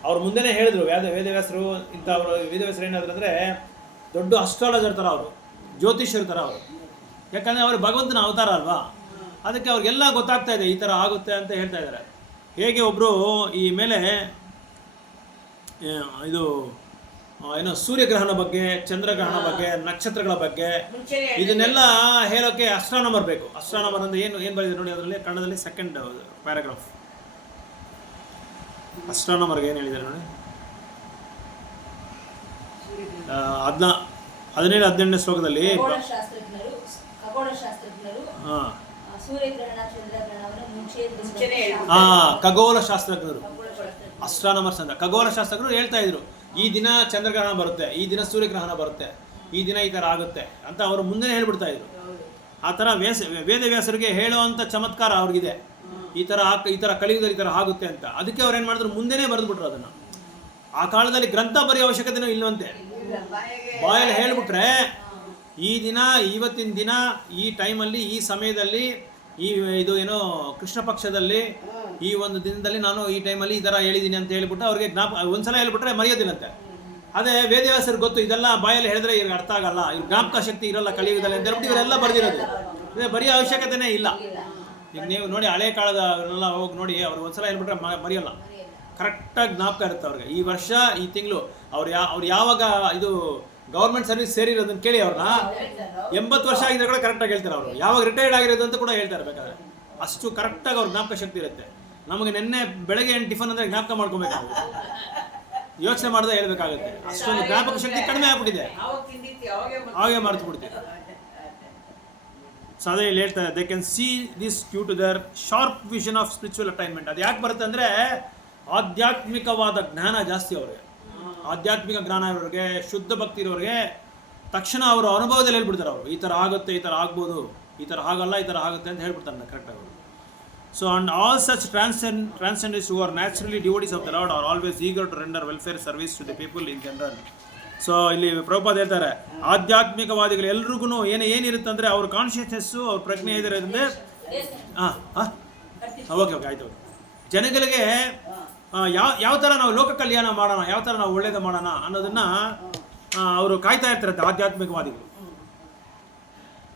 ಅವ್ರು ಮುಂದೆನೇ ಹೇಳಿದ್ರು, ವೇದವ್ಯಾಸರು ಇಂಥವ್ರು. ವೇದವ್ಯಾಸರು ಏನಾದ್ರು ಅಂದರೆ ದೊಡ್ಡ ಅಸ್ಟ್ರಾಲಜರ್ ಥರ ಅವರು, ಜ್ಯೋತಿಷ್ಯರ ಥರ ಅವರು. ಯಾಕಂದರೆ ಅವರು ಭಗವಂತನ ಅವತಾರ ಅಲ್ವಾ, ಅದಕ್ಕೆ ಅವ್ರಿಗೆಲ್ಲ ಗೊತ್ತಾಗ್ತಾ ಇದೆ, ಈ ಥರ ಆಗುತ್ತೆ ಅಂತ ಹೇಳ್ತಾ ಇದ್ದಾರೆ. ಹೇಗೆ ಒಬ್ಬರು ಈ ಮೇಲೆ ಇದು ಏನೋ ಸೂರ್ಯಗ್ರಹಣ ಬಗ್ಗೆ, ಚಂದ್ರಗ್ರಹಣ ಬಗ್ಗೆ, ನಕ್ಷತ್ರಗಳ ಬಗ್ಗೆ ಇದನ್ನೆಲ್ಲ ಹೇಳೋಕ್ಕೆ ಅಸ್ಟ್ರಾನಮರ್ ಬೇಕು. ಅಸ್ಟ್ರಾನಮರ್ ಅಂದರೆ ಏನು ಬರೆದಿದೆ ನೋಡಿ, ಅದರಲ್ಲಿ ಕನ್ನಡದಲ್ಲಿ ಸೆಕೆಂಡ್ ಪ್ಯಾರಾಗ್ರಾಫ್. ಅಸ್ಟ್ರಾನಮರ್ಗೆ ಏನು ಹೇಳಿದ್ದಾರೆ ನೋಡಿ, 17-18 ಶ್ಲೋಕದಲ್ಲಿ ಖಗೋಳ ಶಾಸ್ತ್ರಜ್ಞರು, ಅಸ್ಟ್ರಾನಮರ್ಸ್ ಅಂತ ಖಗೋಳ ಶಾಸ್ತ್ರಜ್ಞರು ಹೇಳ್ತಾ ಇದ್ರು, ಈ ದಿನ ಚಂದ್ರಗ್ರಹಣ ಬರುತ್ತೆ, ಈ ದಿನ ಸೂರ್ಯಗ್ರಹಣ ಬರುತ್ತೆ, ಈ ದಿನ ಈ ಥರ ಆಗುತ್ತೆ ಅಂತ ಅವರು ಮುಂದೆ ಹೇಳ್ಬಿಡ್ತಾ ಇದ್ರು. ಆ ಥರ ವೇದವ್ಯಾಸರಿಗೆ ಹೇಳೋವಂಥ ಚಮತ್ಕಾರ ಅವ್ರಿಗಿದೆ, ಈ ಥರ ಕಲಿಯುಗದಲ್ಲಿ ಈ ಥರ ಆಗುತ್ತೆ ಅಂತ. ಅದಕ್ಕೆ ಅವ್ರು ಏನು ಮಾಡಿದ್ರು, ಮುಂದೆನೇ ಬರೆದ್ಬಿಟ್ರು ಅದನ್ನು. ಆ ಕಾಲದಲ್ಲಿ ಗ್ರಂಥ ಬರೆಯೋ ಅವಶ್ಯಕತೆನೂ ಇಲ್ಲವಂತೆ, ಬಾಯಲ್ಲಿ ಹೇಳ್ಬಿಟ್ರೆ ಈ ದಿನ, ಇವತ್ತಿನ ದಿನ, ಈ ಟೈಮಲ್ಲಿ, ಈ ಸಮಯದಲ್ಲಿ, ಇದು ಏನೋ ಕೃಷ್ಣ ಪಕ್ಷದಲ್ಲಿ ಈ ಒಂದು ದಿನದಲ್ಲಿ ನಾನು ಈ ಟೈಮಲ್ಲಿ ಈ ಥರ ಹೇಳಿದ್ದೀನಿ ಅಂತ ಹೇಳ್ಬಿಟ್ಟು ಅವ್ರಿಗೆ ಒಂದ್ಸಲ ಹೇಳ್ಬಿಟ್ರೆ ಮರೆಯೋದಿಲ್ಲಂತೆ. ಅದೇ ವೇದವ್ಯಾಸರಿಗೆ ಗೊತ್ತು, ಇದೆಲ್ಲ ಬಾಯಲ್ಲಿ ಹೇಳಿದ್ರೆ ಇವ್ರಿಗೆ ಅರ್ಥ ಆಗಲ್ಲ, ಇವ್ರ ಜ್ಞಾಪಕ ಶಕ್ತಿ ಇರಲ್ಲ ಕಲಿಯುಗದಲ್ಲಿ ಅಂತ ಹೇಳ್ಬಿಟ್ಟು ಇವರೆಲ್ಲ ಬರೆದಿರೋದು. ಬರೆಯೋ ಅವಶ್ಯಕತೆನೇ ಇಲ್ಲ. ಈಗ ನೀವು ನೋಡಿ, ಹಳೆ ಕಾಲದವರೆಲ್ಲ ಹೋಗಿ ನೋಡಿ, ಅವ್ರು ಒಂದ್ಸಲ ಹೇಳ್ಬಿಟ್ರೆ ಮರೆಯಲ್ಲ, ಕರೆಕ್ಟಾಗಿ ಜ್ಞಾಪಕ ಇರುತ್ತೆ ಅವ್ರಿಗೆ. ಈ ವರ್ಷ, ಈ ತಿಂಗಳು ಅವ್ರು ಯಾವಾಗ ಇದು ಗೌರ್ಮೆಂಟ್ ಸರ್ವಿಸ್ ಸೇರಿರೋದನ್ನ ಕೇಳಿ, ಅವ್ರನ್ನ 80 ವರ್ಷ ಆಗಿದ್ರೆ ಕೂಡ ಕರೆಕ್ಟಾಗಿ ಹೇಳ್ತಾರೆ. ಅವರು ಯಾವಾಗ ರಿಟೈರ್ಡ್ ಆಗಿರೋದು ಅಂತ ಕೂಡ ಹೇಳ್ತಾರೆ ಬೇಕಾದ್ರೆ, ಅಷ್ಟು ಕರೆಕ್ಟಾಗಿ ಅವ್ರ ಜ್ಞಾಪಕ ಶಕ್ತಿ ಇರುತ್ತೆ. ನಮಗೆ ನಿನ್ನೆ ಬೆಳಗ್ಗೆ ಏನು ಟಿಫನ್ ಅಂದರೆ ಜ್ಞಾಪಕ ಮಾಡ್ಕೊಬೇಕಾಗುತ್ತೆ, ಯೋಚನೆ ಮಾಡದೆ ಹೇಳ್ಬೇಕಾಗುತ್ತೆ. ಅಷ್ಟೊಂದು ಜ್ಞಾಪಕ ಶಕ್ತಿ ಕಡಿಮೆ ಆಗ್ಬಿಟ್ಟಿದೆ, ಹಾಗೆ ಮರೆತು ಬಿಡ್ತೀವಿ. ಸೊ ಅದೇ ಇಲ್ಲಿ ಹೇಳ್ತಾರೆ, they can see this due to their sharp vision of spiritual attainment. ಅದು ಯಾಕೆ ಬರುತ್ತೆ ಅಂದರೆ ಆಧ್ಯಾತ್ಮಿಕವಾದ ಜ್ಞಾನ ಜಾಸ್ತಿ ಅವ್ರಿಗೆ, ಆಧ್ಯಾತ್ಮಿಕ ಜ್ಞಾನ ಇರೋರಿಗೆ, ಶುದ್ಧ ಭಕ್ತಿ ಇರೋರಿಗೆ ತಕ್ಷಣ ಅವರು ಅನುಭವದಲ್ಲಿ ಹೇಳ್ಬಿಡ್ತಾರೆ. ಅವರು ಈ ಥರ ಆಗುತ್ತೆ, ಈ ಥರ ಆಗ್ಬೋದು, ಈ ಥರ ಆಗಲ್ಲ, ಈ ಥರ ಆಗುತ್ತೆ ಅಂತ ಹೇಳ್ಬಿಡ್ತಾರೆ ಕರೆಕ್ಟಾಗಿ ಅವರು. So and all such transcendents who are naturally devotees of the lord are always eager to render welfare service to the people in general. So ಇಲ್ಲಿ ಪ್ರಭುಪಾದ ಹೇಳ್ತಾರೆ, ಆಧ್ಯಾತ್ಮಿಕವಾದಿಗಳು ಎಲ್ರಿಗೂ ಏನಿರುತ್ತೆ ಅಂದರೆ ಅವ್ರ ಕಾನ್ಷಿಯಸ್ನೆಸ್ಸು, ಅವ್ರ ಪ್ರಜ್ಞೆ ಇರೋದ್ರಿಂದ ಓಕೆ ಆಯಿತು. ಜನಗಳಿಗೆ ಯಾವ ಥರ ನಾವು ಲೋಕ ಕಲ್ಯಾಣ ಮಾಡೋಣ, ಯಾವ ಥರ ನಾವು ಒಳ್ಳೇದು ಮಾಡೋಣ ಅನ್ನೋದನ್ನು ಅವರು ಕಾಯ್ತಾ ಇರ್ತಾರೆ ಆಧ್ಯಾತ್ಮಿಕವಾದಿಗಳು.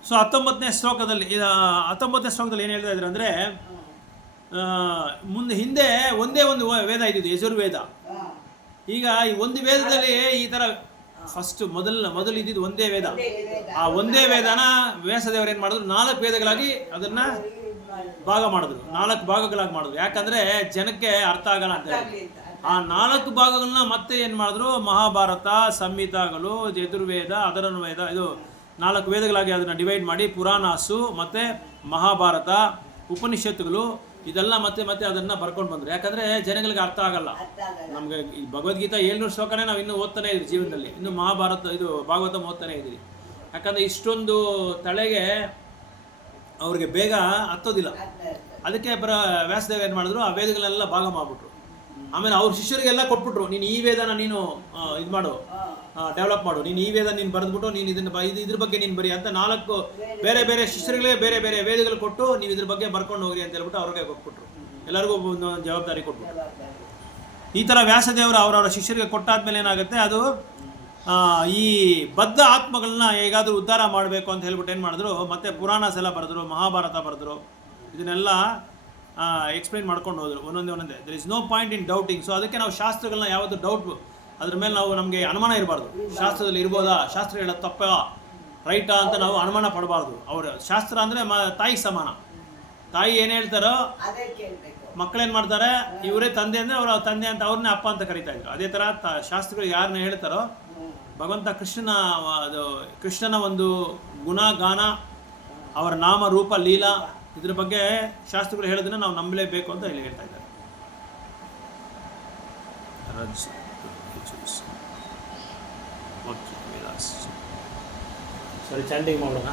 ಸೊ 19ನೇ ಶ್ಲೋಕದಲ್ಲಿ ಏನು ಹೇಳ್ತಾ ಇದ್ದಾರೆ ಅಂದರೆ, ಹಿಂದೆ ಒಂದೇ ಒಂದು ವೇದ ಇದ್ದಿದ್ದು, ಯಜುರ್ವೇದ. ಈಗ ಈ ಒಂದು ವೇದದಲ್ಲಿ ಈ ಥರ ಫಸ್ಟ್ ಮೊದಲು ಇದ್ದಿದ್ದು ಒಂದೇ ವೇದ. ಆ ಒಂದೇ ವೇದನ ವ್ಯಾಸದೇವರು ಏನು ಮಾಡಿದ್ರು, 4 ವೇದಗಳಾಗಿ ಅದನ್ನು ಭಾಗ ಮಾಡಿದ್ರು, 4 ಭಾಗಗಳಾಗಿ ಮಾಡಿದ್ರು. ಯಾಕಂದರೆ ಜನಕ್ಕೆ ಅರ್ಥ ಆಗಲ್ಲ ಅಂತ ಹೇಳಿ ಆ 4 ಭಾಗಗಳನ್ನ ಮತ್ತೆ ಏನು ಮಾಡಿದ್ರು, ಮಹಾಭಾರತ, ಸಂಹಿತಾಗಳು, ಯಜುರ್ವೇದ, ಅದರನ್ನು ವೇದ, ಇದು 4 ವೇದಗಳಾಗಿ ಅದನ್ನು ಡಿವೈಡ್ ಮಾಡಿ ಪುರಾಣಾಸು ಮತ್ತು ಮಹಾಭಾರತ, ಉಪನಿಷತ್ತುಗಳು ಇದೆಲ್ಲ ಮತ್ತೆ ಅದನ್ನು ಬರ್ಕೊಂಡು ಬಂದರು. ಯಾಕಂದರೆ ಜನಗಳಿಗೆ ಅರ್ಥ ಆಗಲ್ಲ. ನಮಗೆ ಈ ಭಗವದ್ಗೀತಾ 700 ಶ್ಲೋಕನೇ ನಾವು ಇನ್ನೂ ಓದ್ತಾನೆ ಇದ್ದೀವಿ ಜೀವನದಲ್ಲಿ, ಇನ್ನು ಮಹಾಭಾರತ ಇದು ಭಾಗವತ ಓದ್ತಾನೆ ಇದ್ದೀವಿ. ಯಾಕಂದರೆ ಇಷ್ಟೊಂದು ತಲೆಗೆ ಅವ್ರಿಗೆ ಬೇಗ ಹತ್ತೋದಿಲ್ಲ. ಅದಕ್ಕೆ ವ್ಯಾಸದೇವ ಏನು ಮಾಡಿದ್ರು, ಆ ವೇದಗಳೆಲ್ಲ ಭಾಗ ಮಾಡಿಬಿಟ್ರು. ಆಮೇಲೆ ಅವ್ರ ಶಿಷ್ಯರಿಗೆಲ್ಲ ಕೊಟ್ಬಿಟ್ರು, ನೀನು ಈ ವೇದನ ನೀನು ಇದು ಮಾಡು, ಡೆವಲಪ್ ಮಾಡು, ನೀನು ಈ ವೇದ ನೀನು ಬರೆದ್ಬಿಟ್ಟು ನೀನು ಇದ್ರ ಬಗ್ಗೆ ನೀನು ಬರಿ ಅಂತ 4 ಬೇರೆ ಶಿಷ್ಯರಿಗೆ ಬೇರೆ ವೇದಗಳು ಕೊಟ್ಟು ನೀವು ಇದ್ರ ಬಗ್ಗೆ ಬರ್ಕೊಂಡು ಹೋಗ್ರಿ ಅಂತ ಹೇಳ್ಬಿಟ್ಟು ಅವ್ರಿಗೆ ಕೊಟ್ಬಿಟ್ರು. ಎಲ್ಲರಿಗೂ ಒಂದು ಜವಾಬ್ದಾರಿ ಕೊಟ್ಬಿಟ್ರು. ಈ ಥರ ವ್ಯಾಸದೇವರು ಅವರವರ ಶಿಷ್ಯರಿಗೆ ಕೊಟ್ಟಾದ್ಮೇಲೆ ಏನಾಗುತ್ತೆ, ಅದು ಈ ಬದ್ಧ ಆತ್ಮಗಳನ್ನ ಹೇಗಾದರೂ ಉದ್ಧಾರ ಮಾಡಬೇಕು ಅಂತ ಹೇಳ್ಬಿಟ್ಟು ಏನು ಮಾಡಿದ್ರು, ಮತ್ತೆ ಪುರಾಣಸ್ ಎಲ್ಲ ಬರೆದ್ರು, ಮಹಾಭಾರತ ಬರೆದ್ರು, ಇದನ್ನೆಲ್ಲ ಎಕ್ಸ್ಪ್ಲೈನ್ ಮಾಡ್ಕೊಂಡು ಹೋದ್ರು ಒಂದೊಂದೇ. There is no point in doubting. So ಅದಕ್ಕೆ ನಾವು ಶಾಸ್ತ್ರಗಳನ್ನ ಯಾವುದು ಡೌಟ್ ಅದ್ರ ಮೇಲೆ ನಮಗೆ ಅನುಮಾನ ಇರಬಾರ್ದು. ಶಾಸ್ತ್ರದಲ್ಲಿ ಇರ್ಬೋದಾ, ಶಾಸ್ತ್ರ ಹೇಳೋದು ತಪ್ಪ ರೈಟಾ ಅಂತ ನಾವು ಅನುಮಾನ ಪಡಬಾರ್ದು. ಅವರು ಶಾಸ್ತ್ರ ಅಂದರೆ ತಾಯಿಗೆ ಸಮಾನ. ತಾಯಿ ಏನು ಹೇಳ್ತಾರೋ ಮಕ್ಕಳೇನು ಮಾಡ್ತಾರೆ, ಇವರೇ ತಂದೆ ಅಂದರೆ ಅವರ ತಂದೆ ಅಂತ ಅವ್ರನ್ನೇ ಅಪ್ಪ ಅಂತ ಕರಿತಾ ಇದ್ರು. ಅದೇ ಥರ ಶಾಸ್ತ್ರಗಳು ಯಾರನ್ನ ಹೇಳ್ತಾರೋ, ಭಗವಂತ ಕೃಷ್ಣನ ಒಂದು ಗುಣ ಗಾನ, ಅವರ ನಾಮ ರೂಪ ಲೀಲಾ, ಇದ್ರ ಬಗ್ಗೆ ಶಾಸ್ತ್ರಗಳು ಹೇಳೋದನ್ನ ನಾವು ನಂಬಲೇಬೇಕು ಅಂತ ಇಲ್ಲಿ ಹೇಳ್ತಾ ಇದ್ದಾರೆ. ಸರಿ, ಚಾಂಟಿಂಗ್ ಮಾಡೋಣ.